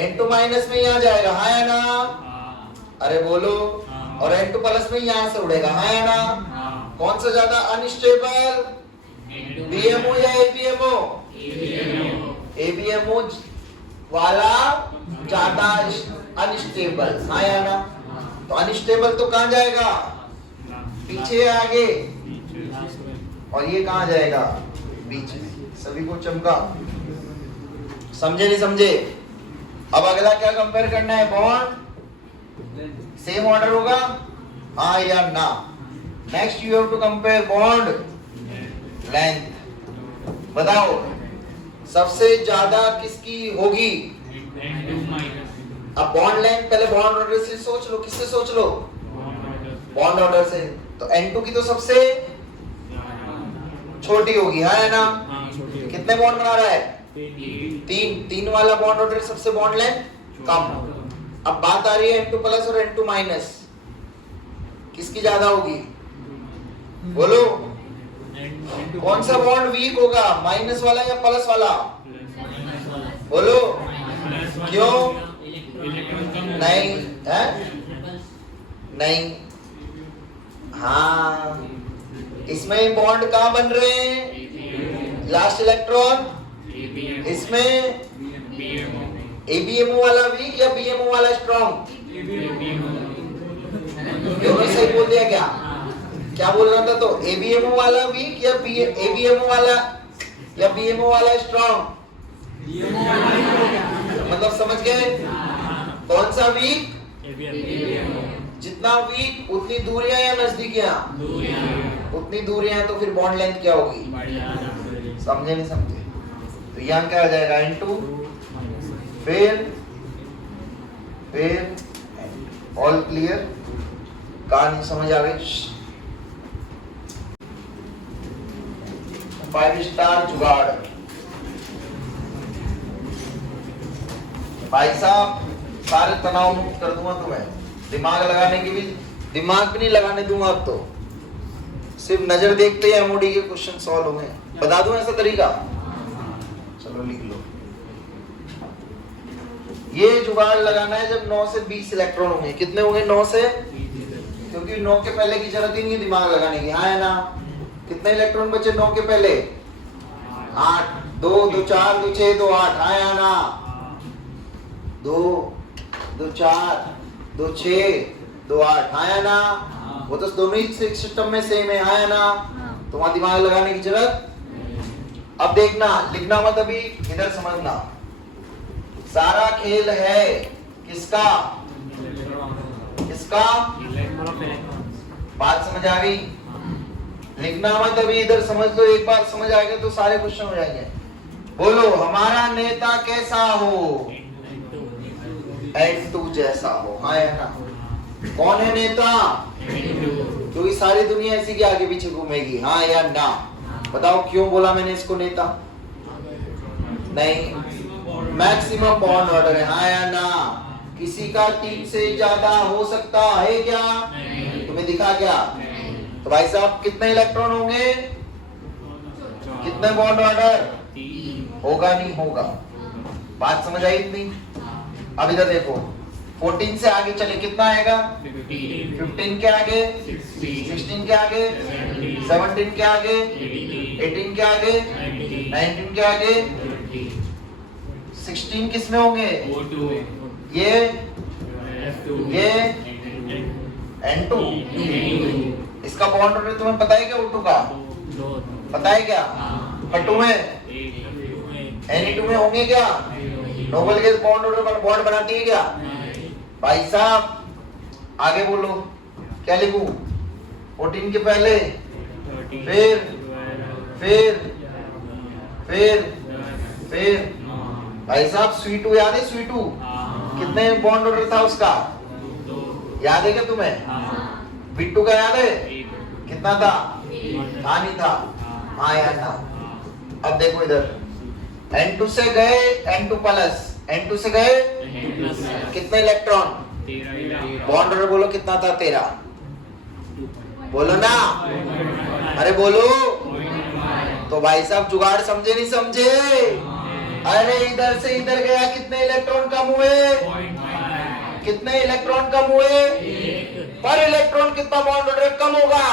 N2 माइनस में यहाँ जाएगा, हाँ या ना? अरे बोलो, और N2 प्लस में यहाँ से उड़ेगा, हाँ या ना? कौन सा ज्यादा अनस्टेबल, बीएमओ या एबीएमओ? एबीएमओ वाला ज्यादा अनस्टेबल, हाँ या ना? तो अनस्टेबल तो कहां जाएगा? पीछे, आगे, और ये कहां जाएगा? बीच में। सभी को चमका? समझे नहीं समझे? अब अगला क्या कंपेयर करना है? बॉन्ड सेम ऑर्डर होगा, हाँ या ना? Next you have to compare bond length. बताओ सबसे ज्यादा किसकी होगी? अब बॉन्ड लेंथ पहले बॉन्ड ऑर्डर से सोच लो। किससे सोच लो? बॉन्ड ऑर्डर से। तो N2 की तो सबसे छोटी होगी, हाँ या ना? कितने बॉन्ड बना रहा है? 3 वाला बॉन्ड ऑर्डर सबसे बॉन्ड लेंथ कम। अब बात आ रही है N2 प्लस और N2 माइनस, किसकी ज्यादा होगी? बोलो, कौन सा बॉन्ड वीक होगा, माइनस वाला या प्लस वाला? बोलो, क्यों? नहीं है? नहीं, हाँ, इसमें बॉन्ड कहां बन रहे हैं? लास्ट इलेक्ट्रॉन, इसमें एबीएमओ वाला वीक या बीएमओ वाला स्ट्रॉन्ग? क्योंकि सही बोल दिया क्या? क्या बोल रहा था? तो एबीएमओ वाला वीक या एबीएमओ वाला या बीएमओ वाला स्ट्रॉन्ग? मतलब समझ गए? कौन सा वीक? जितना वीक उतनी दूरियां या नजदीकियां? उतनी दूरियां, तो फिर बॉन्ड लेंथ क्या होगी? समझे नहीं समझे? तो यहाँ क्या आ जाएगा? N2 फिर ऑल क्लियर? कहानी समझ आ गई? 5 स्टार जुगाड़। भाई साहब सारे तनाव मुक्त कर दूंगा तुम्हें। दिमाग लगाने की भी दिमाग भी नहीं लगाने दूंगा अब तो। सिर्फ नजर देखते ही एमओडी के क्वेश्चन सॉल्व होंगे। बता दूं ऐसा तरीका? चलो लिख लो। ये जुगाड़ लगाना है जब 9 से 20 इलेक्ट्रॉन होंगे। कितने होंगे? 9 से, क्योंकि 9 के पहले की जरूरत ही नहीं है दिमाग लगाने की, हाँ है ना? कितने इलेक्ट्रॉन बचे 9 के पहले? 8। 2 2 4 2 6 2 8, हाँ या ना? 2 2 4 2 6 2 8, हाँ या ना? वो तो दोनों ही सिस्टम में सेम है, हाँ या ना? तो वहां दिमाग लगाने की जरूरत। अब देखना, लिखना मत अभी, इधर समझना। सारा खेल है किसका? किसका? बात समझ आ गई? लिखना मत अभी, इधर समझ लो। एक बार समझ आएगा तो सारे क्वेश्चन हो जाएंगे। बोलो, हमारा नेता कैसा हो? N2 जैसा हो, हाँ या ना? कौन है नेता? क्योंकि सारी दुनिया इसी के आगे पीछे घूमेगी, हाँ या ना? बताओ क्यों बोला मैंने इसको नेता? नहीं, मैक्सिमम बॉन्ड ऑर्डर है, हाँ या ना? किसी का 3 से ज्यादा हो सकता है क्या? तुम्हें दिखा क्या? तो भाई साहब कितने इलेक्ट्रॉन होंगे, कितने बॉन्ड ऑर्डर, होगा नहीं होगा। बात समझ आई इतनी? अब इधर देखो 14 से आगे चले कितना आएगा, 15 के आगे, 16 के आगे, 17 के आगे, 18 के आगे, 19 के आगे, 16 किस में होंगे, ये N2। इसका बॉन्ड ऑर्डर तुम्हें पता है क्या, O2 का पता है क्या, N2 में Ni2 में होंगे क्या, noble gas bond order bond बनाती है क्या? भाई साहब आगे बोलो क्या लिखूं, 14 के पहले, फिर भाई साहब स्वीटू याद है, स्वीटू कितने बॉन्ड ऑर्डर था उसका, याद है क्या तुम्हें? बिट्टू का याद है कितना था, नहीं था, हाँ याद था। अब देखो इधर N2 से गए N2 प्लस, N2 से गए कितने इलेक्ट्रॉन, बॉन्ड ऑर्डर बोलो कितना था, 13। बोलो ना, अरे बोलो। तो भाई साहब जुगाड़ समझे नहीं समझे? अरे इधर से इधर गया कितने इलेक्ट्रॉन कम हुए, कितने इलेक्ट्रॉन कम हुए, पर इलेक्ट्रॉन कितना बॉन्ड ऑर्डर कम होगा,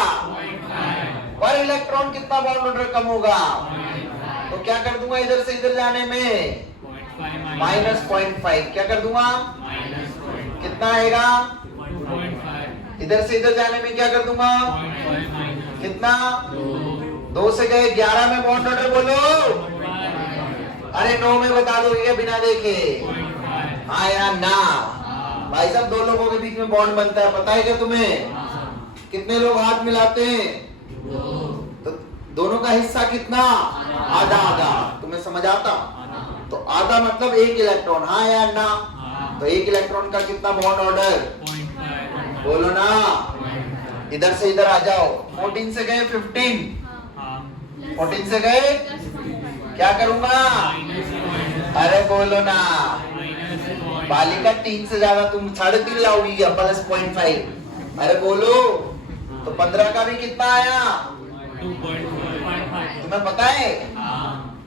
पर इलेक्ट्रॉन कितना बॉन्ड ऑर्डर कम होगा। तो क्या कर दूंगा इधर से इधर जाने में, -0.5 क्या कर दूंगा, कितना आएगा, इधर से इधर जाने में क्या कर दूंगा, कितना, 2 से गए 11 में बॉन्ड ऑर्डर बोलो, अरे 9 में बता दोगे बिना देखे, हाँ या ना? भाई साहब 2 लोगों के बीच में बॉन्ड बनता है, पता है क्या तुम्हें? कितने लोग हाथ मिलाते हैं, तो दोनों का हिस्सा कितना, आधा आधा। तुम्हें समझ आता? तो आधा मतलब 1 इलेक्ट्रॉन, हाँ या ना? तो 1 इलेक्ट्रॉन का कितना बॉन्ड ऑर्डर, बोलो ना। इधर से इधर आ जाओ, 14 से गए 15, 14 से गए क्या करूंगा, अरे बोलो ना। बालिका 3 से ज्यादा तुम 3.5 लाओगी क्या, +0.5, अरे बोलो। तो 15 का भी कितना आया, 2.5 तुम्हें पता है?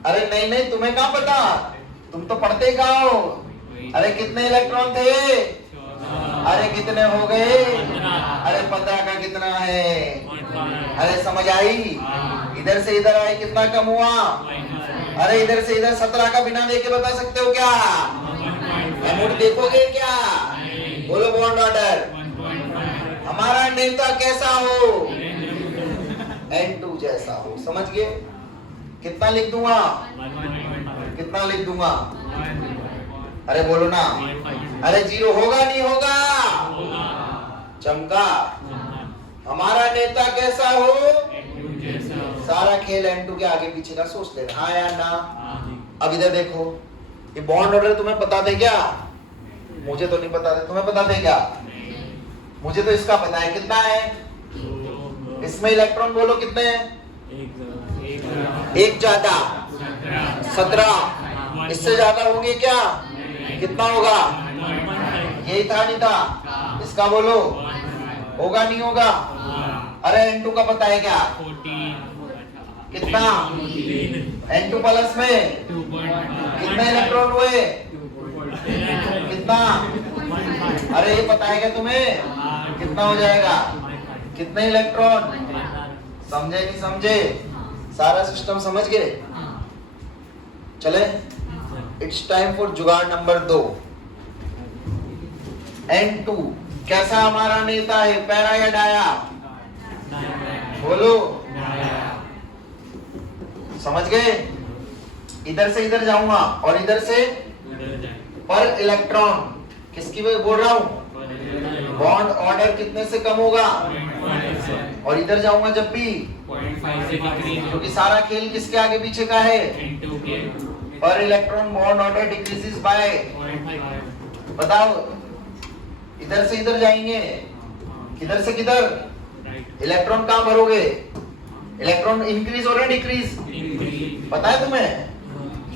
अरे नहीं नहीं तुम्हें कहाँ पता, तुम तो पढ़ते कहाँ हो? अरे कितने इलेक्ट्रॉन थे, अरे कितने हो गए, अरे 15 का कितना है, अरे समझ आई? इधर से इधर आए कितना कम हुआ, अरे इधर से इधर 17 का बिना देखे बता सकते हो क्या, नोट देखोगे क्या, बोलो बॉन्ड ऑर्डर। हमारा नेता कैसा हो, N2 जैसा हो, समझ गए? कितना लिख दूंगा, कितना लिख दूंगा, अरे बोलो ना। अरे 0 होगा नहीं होगा, चमका। हमारा नेता कैसा हो, सारा खेल N2 के आगे पीछे का सोच ले, हाँ या ना? अब इधर देखो, ये बॉन्ड ऑर्डर तुम्हें पता थे क्या? मुझे तो नहीं पता था, तुम्हें पता थे क्या? मुझे तो इसका पता है, कितना है इसमें इलेक्ट्रॉन, बोलो कितने हैं, एक ज्यादा 17, इससे ज्यादा होंगे क्या, कितना होगा, यही था नहीं था, इसका बोलो होगा नहीं होगा। अरे N2 का पता है क्या, कितना, N2 प्लस में कितने इलेक्ट्रॉन हुए, कितना, अरे ये पता है क्या तुम्हें, कितना हो जाएगा, कितने इलेक्ट्रॉन, समझे नहीं समझे? सारा सिस्टम समझ गए? चले, इट्स टाइम फॉर जुगाड़ नंबर 2। N2 कैसा हमारा नेता है, पैरा या डाया, बोलो, समझ गए? इधर से इधर जाऊंगा और इधर से पर इलेक्ट्रॉन, किसकी वजह बोल रहा हूं, बॉन्ड ऑर्डर कितने से कम होगा, और इधर जाऊंगा जब भी, क्योंकि सारा खेल किसके आगे पीछे का है, पर electron bond order decreases by, बताओ। इधर से इधर जाएंगे, किधर से किधर, इलेक्ट्रॉन कहां भरोगे, इलेक्ट्रॉन इंक्रीज हो रहे हैं डिक्रीज, पता है तुम्हें?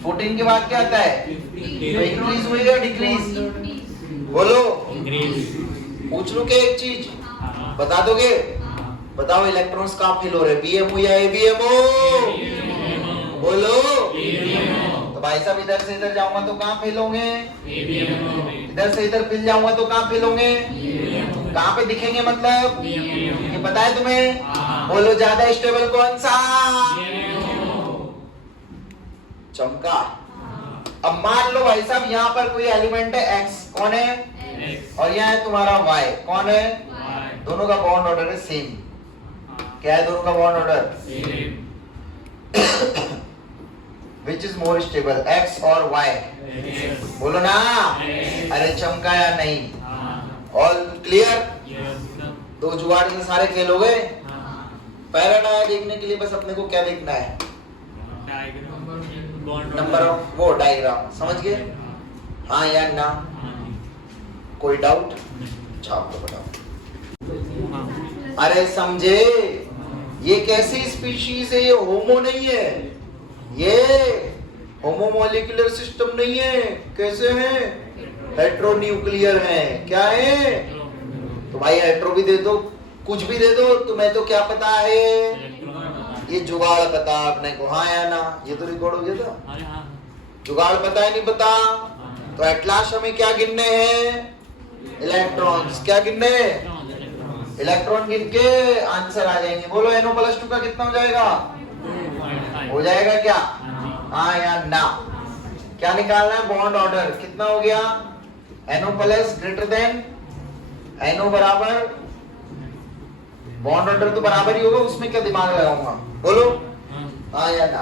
14 के बाद क्या आता है, तो इंक्रीज हुई या डिक्रीज, बोलो। पूछ लूं क्या एक चीज, बता दोगे? बताओ इलेक्ट्रॉन्स कहाँ फिल हो रहे हैं, बीएमओ या एबीएमओ? बोलो। तो भाई साहब इधर से इधर जाऊंगा तो कहाँ फिल होंगे? इधर से इधर फिल जाऊंगा तो कहाँ फिल होंगे? कहाँ पे दिखेंगे मतलब? ये पता है तुम्हें? बोलो ज्यादा स्टेबल कौन सा? चमका। अब मान लो भाई साहब यहाँ पर कोई एलिमेंट है x, कौन है? और यहाँ है तुम्हारा y, कौन है? दोनों का बॉन्ड ऑर्डर है सेम। क्या है दोनों का bond order? Which is more stable, x और y? बोलो ना। अरे चमका या नहीं? All clear? दो जुगाड़ से सारे खेल हो गए। पैराडाया देखने के लिए बस अपने को क्या देखना है? नंबर ऑफ वो डायग्राम, समझ गए? हाँ या ना? कोई डाउट? छाप तो बताओ। अरे समझे? ये कैसी स्पीशीज है? ये होमो नहीं है, ये होमोमोलिकुलर सिस्टम नहीं है। कैसे हैं? हेट्रोन्यूक्लियर है। क्या है? तो भाई हेट्रो भी दे दो, कुछ भी दे दो, तुम्हें तो क्या पता है? ये जुगाड़ पता अपने को, हाँ या ना? ये तो रिकॉर्ड हो गया था। जुगाड़ पता है नहीं पता? तो एट लास्ट हमें क्या गिनने हैं? इलेक्ट्रॉन्स। क्या गिनने? इलेक्ट्रॉन गिन के आंसर आ जाएंगे। बोलो NO+2 का कितना हो जाएगा? हो जाएगा क्या? हाँ या ना? क्या निकालना है? Bond order. कितना हो गया? NO+ ग्रेटर देन NO बराबर, बॉन्ड ऑर्डर तो बराबर ही होगा, उसमें क्या दिमाग लगाऊंगा? बोलो हाँ या ना?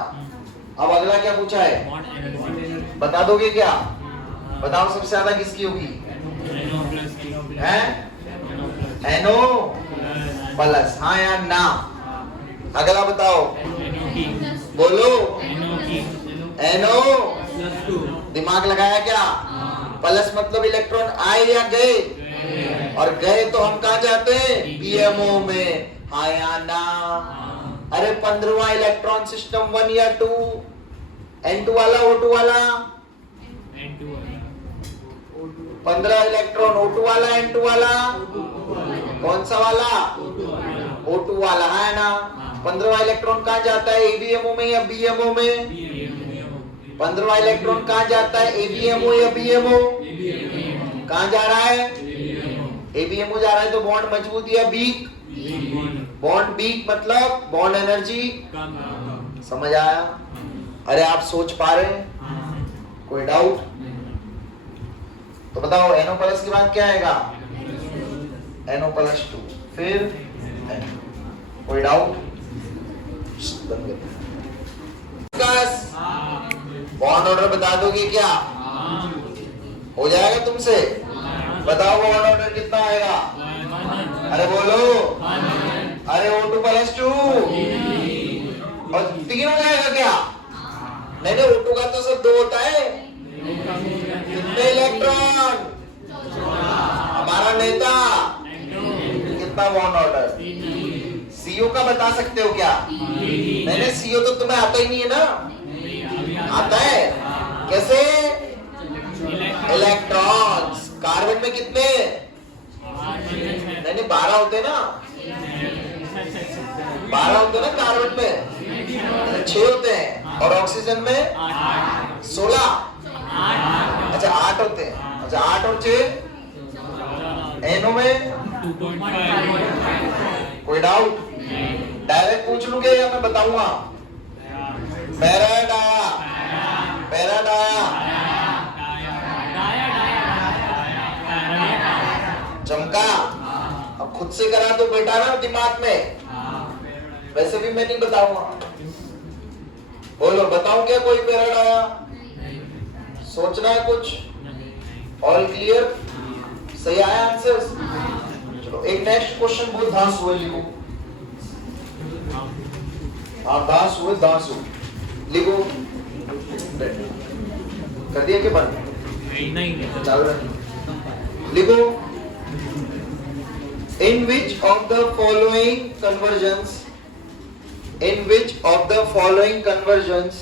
अब अगला क्या पूछा है? बता दोगे क्या? बताओ सबसे ज्यादा किसकी होगी? हैं? NO+, हाँ या ना? अगला बताओ। बोलो NO, दिमाग लगाया क्या? प्लस मतलब इलेक्ट्रॉन आए या गए? और गए तो हम कहाँ जाते हैं? बीएमओ में। हाँ या ना? अरे 15वां इलेक्ट्रॉन सिस्टम 1 या 2? N2 वाला O2 वाला? 15 इलेक्ट्रॉन O2 वाला N2 वाला? कौन सा वाला? O2 वाला, है ना? 15वां इलेक्ट्रॉन कहाँ जाता है? एबीएमओ में या बीएमओ में? 15वां इलेक्ट्रॉन कहाँ जाता है? एबीएमओ या बीएमओ? कहाँ जा रहा है? एबीएमओ जा रहा है। तो बॉन्ड मजबूत या वीक? बॉन्ड वीक मतलब बॉन्ड एनर्जी। समझ आया? अरे आप सोच पा रहे हैं? कोई डाउट? तो बताओ NO+ के बाद क्या आएगा? NO+2, फिर कोई डाउट? बॉन्ड ऑर्डर बता दोगे क्या? हो जाएगा तुमसे? बताओ बॉन्ड ऑर्डर कितना आएगा? अरे बोलो। अरे O2+2 और 3 हो जाएगा क्या? नहीं नहीं, O2 का तो सब 2 होता है। कितने इलेक्ट्रॉन? हमारा नेता कितना बॉन्ड ऑर्डर? CO का बता सकते हो क्या? नहीं CO तो तुम्हें आता ही नहीं है ना? आता है कैसे? इलेक्ट्रॉन्स। कार्बन में कितने? नहीं 12 होते ना? 12 होते ना कार्बन में? 6 होते हैं। और ऑक्सीजन में 16? अच्छा 8 होते हैं। अच्छा 8 और 6? NO में? कोई डाउट? डायरेक्ट पूछ लूंगे या मैं बताऊंगा? पैराडाया, पैराडाया, चमका। अब खुद से करा तो बेटा ना दिमाग में, वैसे भी मैं नहीं बताऊंगा। बोलो बताऊं क्या कोई पैराडाया? सोचना है कुछ? All clear? सही आया आंसर्स? चलो एक नेक्स्ट क्वेश्चन बहुत धांस हुए लिखो। आप दास हुए, दास हो लिखो। कर दिया कि बंद? नहीं चल रहा। लिखो in which of the following conversions, in which of the following conversions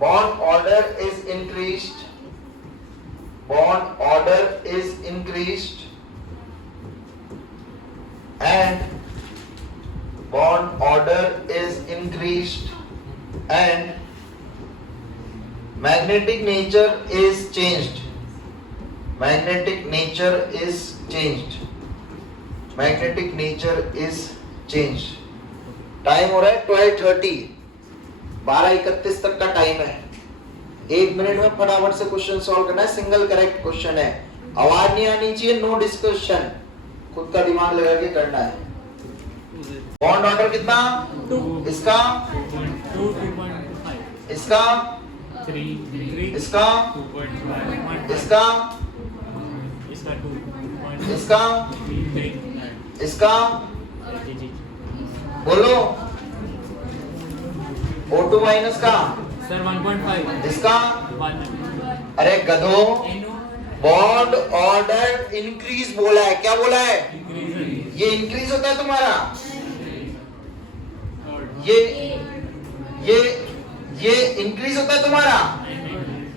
bond order is increased, bond order is increased and bond order is increased and magnetic nature is changed. Magnetic nature is changed. Magnetic nature is changed. Time हो रहा है 12:30, 12:31 तक का time है। 1 minute में फटाफट से question solve करना है। सिंगल करेक्ट क्वेश्चन है, आवाज नहीं आनी चाहिए, नो डिस्कशन, खुद का दिमाग लगा के करना है। बॉन्ड ऑर्डर कितना? 2. इसका 2.5. इसका 3. इसका 2.5. इसका इसका 2. इसका 3. इसका जी बोलो। O2 माइनस का सर 1.5. इसका 1. अरे गधो, बॉन्ड ऑर्डर इंक्रीज बोला है, क्या बोला है? ये इंक्रीज होता है तुम्हारा, ये इंक्रीज होता है तुम्हारा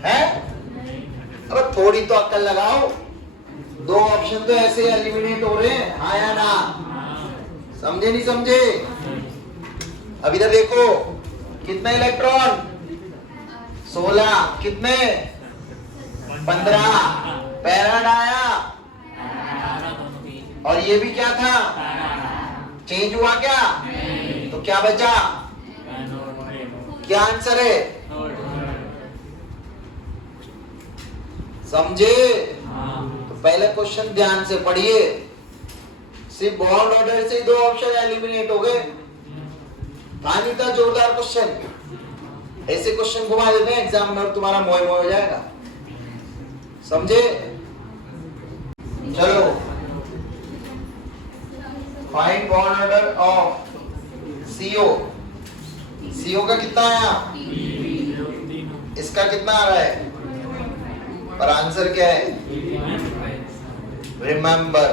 है? अब थोड़ी तो अक्ल लगाओ, 2 ऑप्शन तो ऐसे एलिमिनेट हो रहे हैं, हाँ या ना? समझे नहीं समझे? अब इधर देखो, कितने इलेक्ट्रॉन? 16, कितने? 15, पैराड आया, और ये भी क्या था? चेंज हुआ क्या? तो क्या बचा? क्या आंसर है? समझे? तो पहले क्वेश्चन ध्यान से पढ़िए, सिर्फ बॉन्ड ऑर्डर से 2 ऑप्शन एलिमिनेट हो गए। था नहीं था जोरदार क्वेश्चन, ऐसे क्वेश्चन घुमा देते हैं एग्जाम में और तुम्हारा मोए मोए हो जाएगा। समझे? चलो, find bond order of CO। CO का कितना आया? इसका कितना आ रहा है? पर आंसर क्या है? रिमेंबर।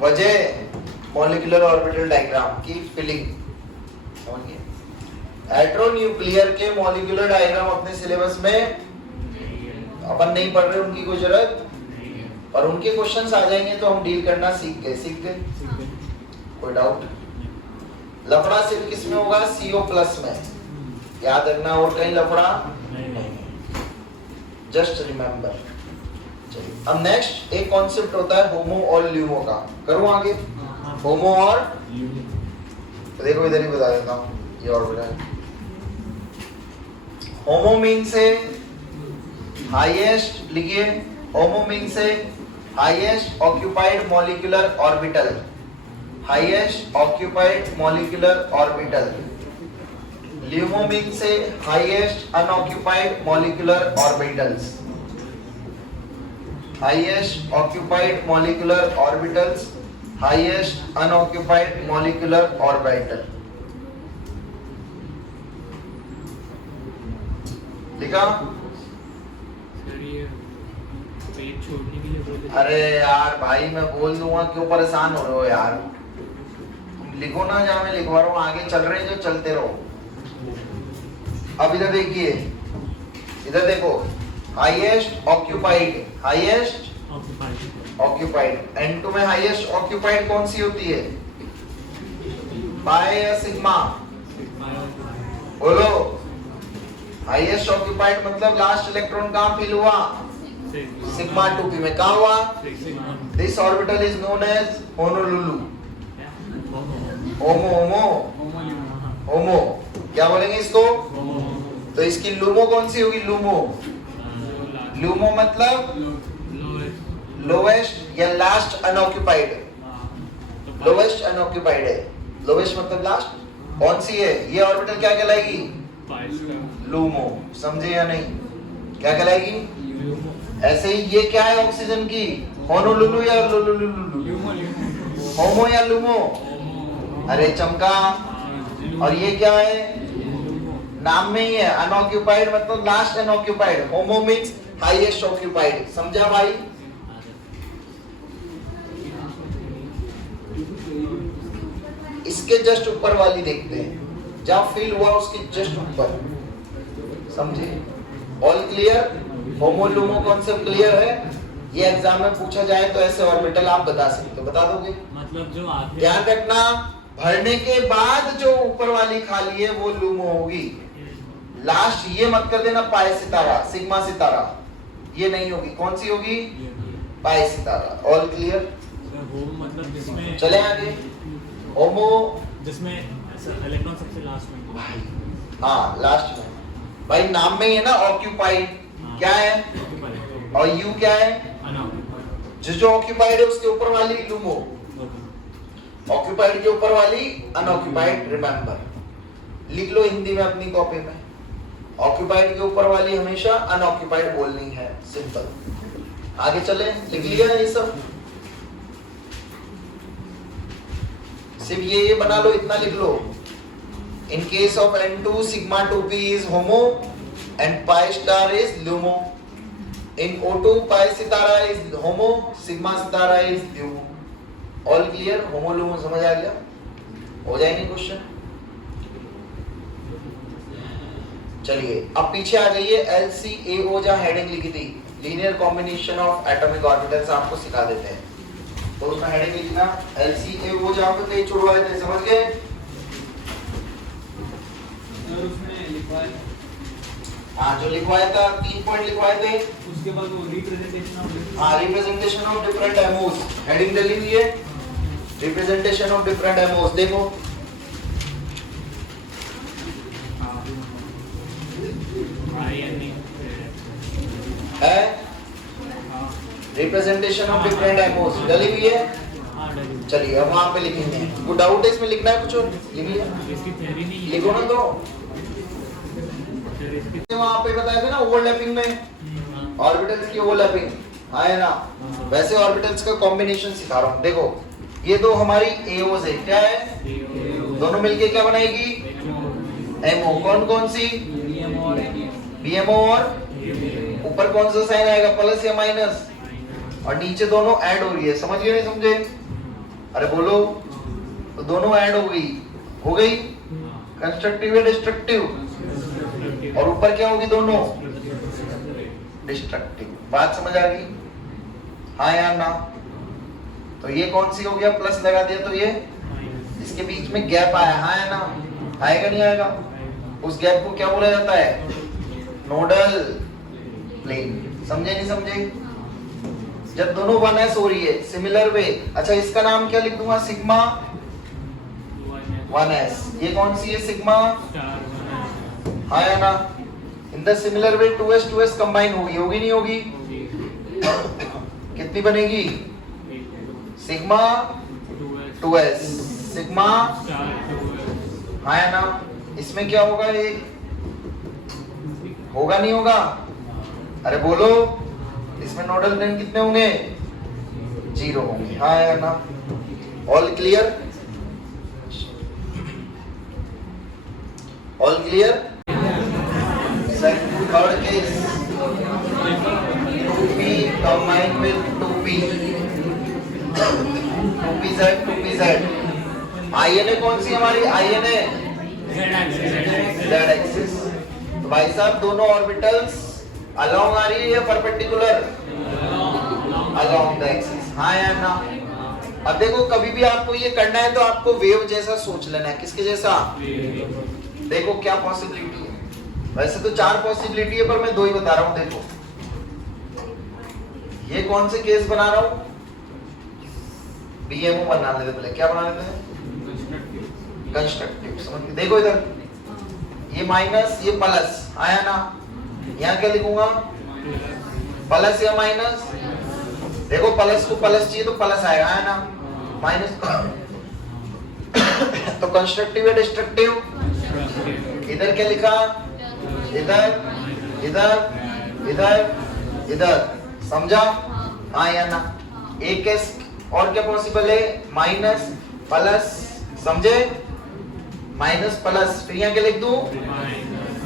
वजह मॉलिक्यूलर ऑर्बिटल डायग्राम की फिलिंग। हेटेरोन्यूक्लियर के मॉलिक्यूलर डायग्राम अपने सिलेबस में अपन नहीं पढ़ रहे, उनकी कोई जरूरत, और उनके क्वेश्चंस आ जाएंगे तो हम डील करना सीख गए। कोई डाउट? लफड़ा सिर्फ किस में होगा? CO+ में, याद रखना, और कहीं लफड़ा नहीं। Just remember. चलिए, अब नेक्स्ट एक कॉन्सेप्ट होता है होमो और ल्यूमो का। करूं आगे? होमो और तो देखो इधर ही बता देता हूं, ये ऑर्बिटल। होमो मीन से हाईएस्ट, लिखिए, होमो मीन से highest occupied molecular orbital, highest occupied molecular orbital. LUMO mean से highest unoccupied molecular orbitals, highest occupied molecular orbitals, highest unoccupied molecular orbital. लिखा? छोड़ने के लिए बोले। अरे यार भाई, मैं बोल दूंगा, क्यों परेशान हो रहे हो यार? तुम लिखो ना, जहां मैं लिखवा रहा हूँ, आगे चल रहे हैं जो चलते रहो। अब इधर देखिए, इधर देखो, highest occupied, highest occupied. N2 में हाईएस्ट ऑक्यूपाइड कौन सी होती है? पाई या सिग्मा? बोलो। हाईएस्ट ऑक्यूपाइड मतलब लास्ट इलेक्ट्रॉन कहाँ फिल हुआ? सिग्मा 2p में। कहाँ हुआ? This orbital is known as Honolulu. HOMO क्या बोलेंगे इसको? तो इसकी लूमो कौन सी होगी? लूमो मतलब लोवेस्ट या लास्ट अनऑक्यूपाइड। लोवेस्ट अनऑक्यूपाइड है, लोवेस्ट मतलब लास्ट। कौन सी है ये ऑर्बिटल? क्या कहलाएगी? लूमो। समझे या नहीं? क्या कहलाएगी? ऐसे ही ये क्या है ऑक्सीजन की? होनोलुलु या लुलुलुलु? होमो या लूमो? अरे चमका। और ये क्या है? नाम में ही है, अनऑक्यूपाइड मतलब लास्ट अनऑक्यूपाइड। होमो मींस हाईएस्ट ऑक्यूपाइड। समझा भाई? इसके जस्ट ऊपर वाली देखते हैं, जहां फिल हुआ उसके जस्ट ऊपर। समझे? All clear? HOMO LUMO concept clear है? ये एग्जाम में पूछा जाए तो ऐसे ऑर्बिटल आप बता सकते हो, बता दोगे? मतलब जो आगे ध्यान रखना, भरने के बाद जो ऊपर वाली खाली है वो लूमो होगी। लास्ट ये मत कर देना पाई सितारा, सिग्मा सितारा, ये नहीं होगी। कौन सी होगी? पाई सितारा। All clear? होम मतलब जिसमें चले आगे। होमो, जिसमें इलेक्ट्रॉन सबसे लास्ट में। हाँ लास्ट में। भाई नाम में ही है ना ऑक्यूपाइड, क्या है? और यू क्या है? जो ऑक्यूपाइड है उसके ऊपर वाली लूमो, ऑक्यूपाइड के ऊपर वाली अनऑक्यूपाइड। रिमेंबर, लिख लो हिंदी में अपनी कॉपी में, ऑक्यूपाइड के ऊपर वाली हमेशा अनऑक्यूपाइड बोलनी है, सिंपल। आगे चले, लिख लिया ये सब? सिर्फ ये बना लो, इतना लिख लो। In case of N2 sigma 2p is homo and pi star is LUMO. In O2 pi Sitara is homo, sigma Sitara is LUMO. All clear? Homo LUMO समझ आ गया? हो जाएंगे क्वेश्चन। चलिए अब पीछे आ जाइए। LCAO जहाँ हेडिंग लिखी थी, linear combination of atomic orbitals, आपको सिखा देते हैं। तो उसमें हेडिंग लिखना LCAO, जहाँ पे कई छुड़वाए थे, समझ गए? हाँ जो लिखवाया था, 3 पॉइंट लिखवाए थे। उसके बाद वो रिप्रेजेंटेशन ऑफ हाँ representation of different Amos, heading डली हुई है रिप्रेजेंटेशन ऑफ डिफरेंट एमोस। देखो है रिप्रेजेंटेशन ऑफ डिफरेंट एमोस डली हुई है। चलिए अब वहां पे लिखेंगे। कोई डाउट है इसमें? लिखना है कुछ और? लिख लिया, लिखो ना। तो वहां पे बताया था ना ओवरलैपिंग में, ऑर्बिटल्स की ओवरलैपिंग, हाँ है ना? वैसे ऑर्बिटल्स का कॉम्बिनेशन सिखा रहा हूँ। देखो ये दो हमारी एओज है, क्या है? दोनों मिलके क्या बनाएगी? एमओ। कौन कौन सी? बीएमओ। और ऊपर कौन सा साइन आएगा, प्लस या माइनस? और नीचे दोनों ऐड हो रही है, समझ गए नहीं समझे? अरे बोलो। तो दोनों ऐड हो गई, हो गई कंस्ट्रक्टिव या डिस्ट्रक्टिव? और ऊपर क्या होगी? दोनों डिस्ट्रक्टिव। बात समझ आ गई? हाँ या ना? तो ये कौन सी हो गया? प्लस लगा दिया तो ये, इसके बीच में गैप आया, हाँ या ना? आएगा नहीं आएगा? उस गैप को क्या बोला जाता है? Nodal plane. समझे नहीं समझे? जब दोनों 1s हो रही है, सिमिलर वे। अच्छा इसका नाम क्या लिख दूंगा? Sigma 1s। ये कौन सी है? सिग्मा, हाँ या ना? In the similar way 2s 2s combine होगी, होगी नहीं होगी? कितनी बनेगी? सिग्मा 2s, सिग्मा, हाँ या ना? इसमें क्या होगा? एक होगा नहीं होगा? अरे बोलो, इसमें नोडल प्लेन कितने होंगे? 0 होंगे, हाँ या ना? All clear? All clear? Third case 2p combined with 2p 2pz 2pz। INA कौन सी हमारी? INA z axis. तो भाई साहब दोनों ऑर्बिटल्स अलोंग आ रही है या परपेंडिकुलर? अलोंग द एक्सिस, हाँ या ना? अब देखो कभी भी आपको ये करना है तो आपको वेव जैसा सोच लेना है। किसके जैसा? देखो क्या पॉसिबिलिटी है। वैसे तो 4 पॉसिबिलिटी है पर मैं 2 ही बता रहा हूँ। देखो ये कौन से केस बना रहा हूँ? बीएमओ बना लेते पहले। क्या बना लेते हैं? कंस्ट्रक्टिव। समझ गए? देखो इधर ये माइनस, ये प्लस, आया ना? यहाँ क्या लिखूंगा? प्लस या माइनस? देखो प्लस को प्लस चाहिए तो प्लस आएगा, है ना? माइनस तो कंस्ट्रक्टिव या डिस्ट्रक्टिव? इधर क्या लिखा? इधर इधर इधर इधर। समझा? हाँ या ना? एक केस और क्या पॉसिबल है? माइनस प्लस, समझे? माइनस प्लस, फिर यहाँ क्या लिख दूं?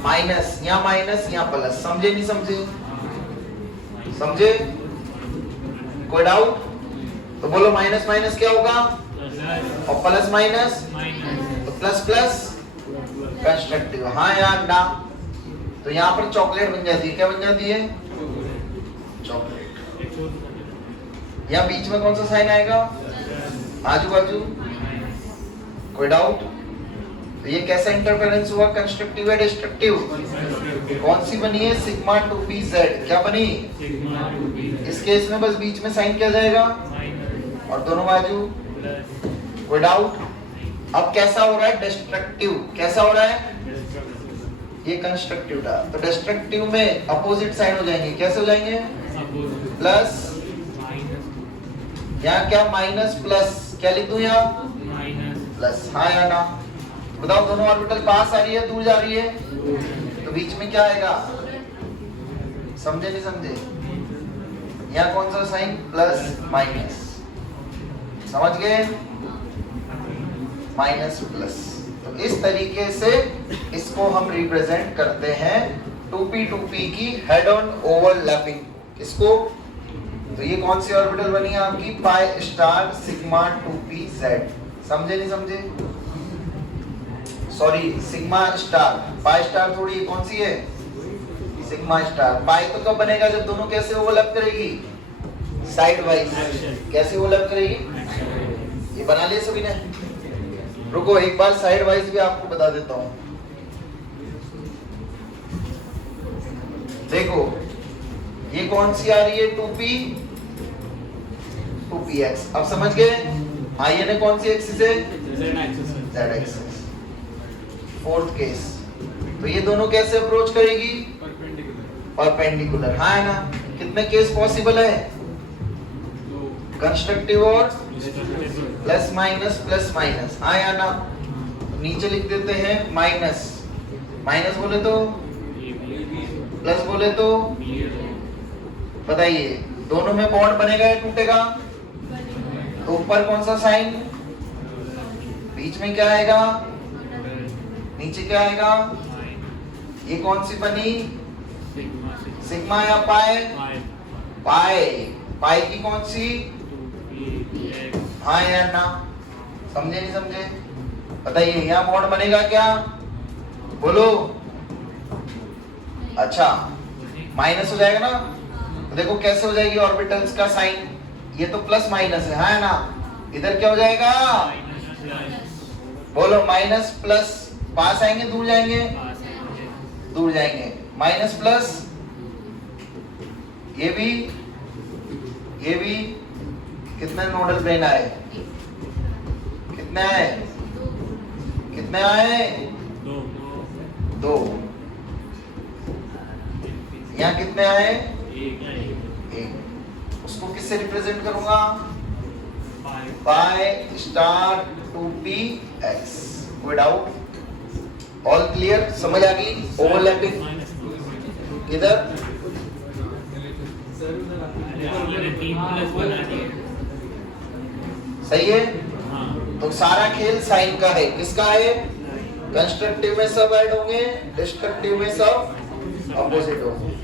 माइनस, यहाँ माइनस, यहाँ प्लस। समझे नहीं समझे? समझे? कोई डाउट? तो बोलो माइनस माइनस क्या होगा? और प्लस माइनस तो प्लस प्लस कंस्ट्रक्टिव, हाँ यार ना? तो यहाँ पर चॉकलेट बन जाती है। क्या बन जाती है? चॉकलेट। यहाँ बीच में कौन सा साइन आएगा? आजू बाजू कोई डाउट? तो ये कैसा इंटरफेरेंस हुआ? कंस्ट्रक्टिव है डिस्ट्रक्टिव? कौन सी बनी है? Sigma 2pz। क्या बनी? इस केस में बस बीच में साइन क्या जाएगा और दोनों बाजू कोई डाउट? अब कैसा हो रहा है? डिस्ट्रक्टिव। कैसा हो रहा है? ये कंस्ट्रक्टिव था, तो डिस्ट्रक्टिव में अपोजिट साइन हो जाएंगे। कैसे हो जाएंगे? प्लस, यहाँ क्या माइनस प्लस, क्या लिख दूं यहाँ? प्लस। हाँ या ना? बताओ दोनों ऑर्बिटल पास आ रही है दूर जा रही है? तो बीच में क्या आएगा? समझे नहीं समझे? यहाँ कौन सा साइन? Plus minus. समझ गए? Minus plus. तो इस तरीके से इसको हम रिप्रेजेंट करते हैं 2p की हेड ऑन ओवरलैपिंग। इसको तो ये कौन सी ऑर्बिटल बनी है आपकी? Pi star sigma 2pz। समझे नहीं समझे? Sorry, sigma star. Pi star थोड़ी कौन सी है? Sigma star. पाई तो कब बनेगा? जब दोनों कैसे ओवरलैप करेगी? Side wise. कैसे ओवरलैप करेगी? ये बना लिए सभी ने? रुको एक बार साइड वाइज भी आपको बता देता हूं। देखो ये कौन सी आ रही है? 2px। अब समझ गए? आइए ने कौन सी एक्सिस है? z axis. फोर्थ केस, तो ये दोनों कैसे अप्रोच करेगी? परपेंडिकुलर। हाँ है ना? कितने केस पॉसिबल है? कंस्ट्रक्टिव और प्लस माइनस। हाँ या ना? तो नीचे लिख देते हैं माइनस। माइनस बोले तो प्लस बोले तो बताइए, दोनों में बॉन्ड बनेगा या टूटेगा? तो ऊपर कौन सा साइन? बीच में क्या आएगा? नीचे क्या आएगा? ये कौन सी बनी? सिग्मा या पाई? पाई। पाई की कौन सी? हाँ या ना? समझे नहीं समझे? बताइए यहाँ बॉन्ड बनेगा क्या? बोलो। अच्छा, माइनस हो जाएगा ना? तो देखो कैसे हो जाएगी ऑर्बिटल्स का साइन। ये तो प्लस माइनस है, हाँ ना? इधर क्या हो जाएगा? बोलो। माइनस प्लस पास आएंगे दूर जाएंगे? दूर जाएंगे। माइनस प्लस ये भी कितने नोडल प्लेन आए? कितने आए? कितने आए? दो। यहाँ कितने आए? एक। उसको किससे रिप्रेजेंट करूंगा? Pi star 2px। कोई डाउट? All clear? समझ आ गई? ओवरलैपिंग किधर? सही है? तो सारा खेल साइन का है। किसका है? कंस्ट्रक्टिव में सब ऐड होंगे, डिस्ट्रक्टिव में सब अपोजिट होंगे।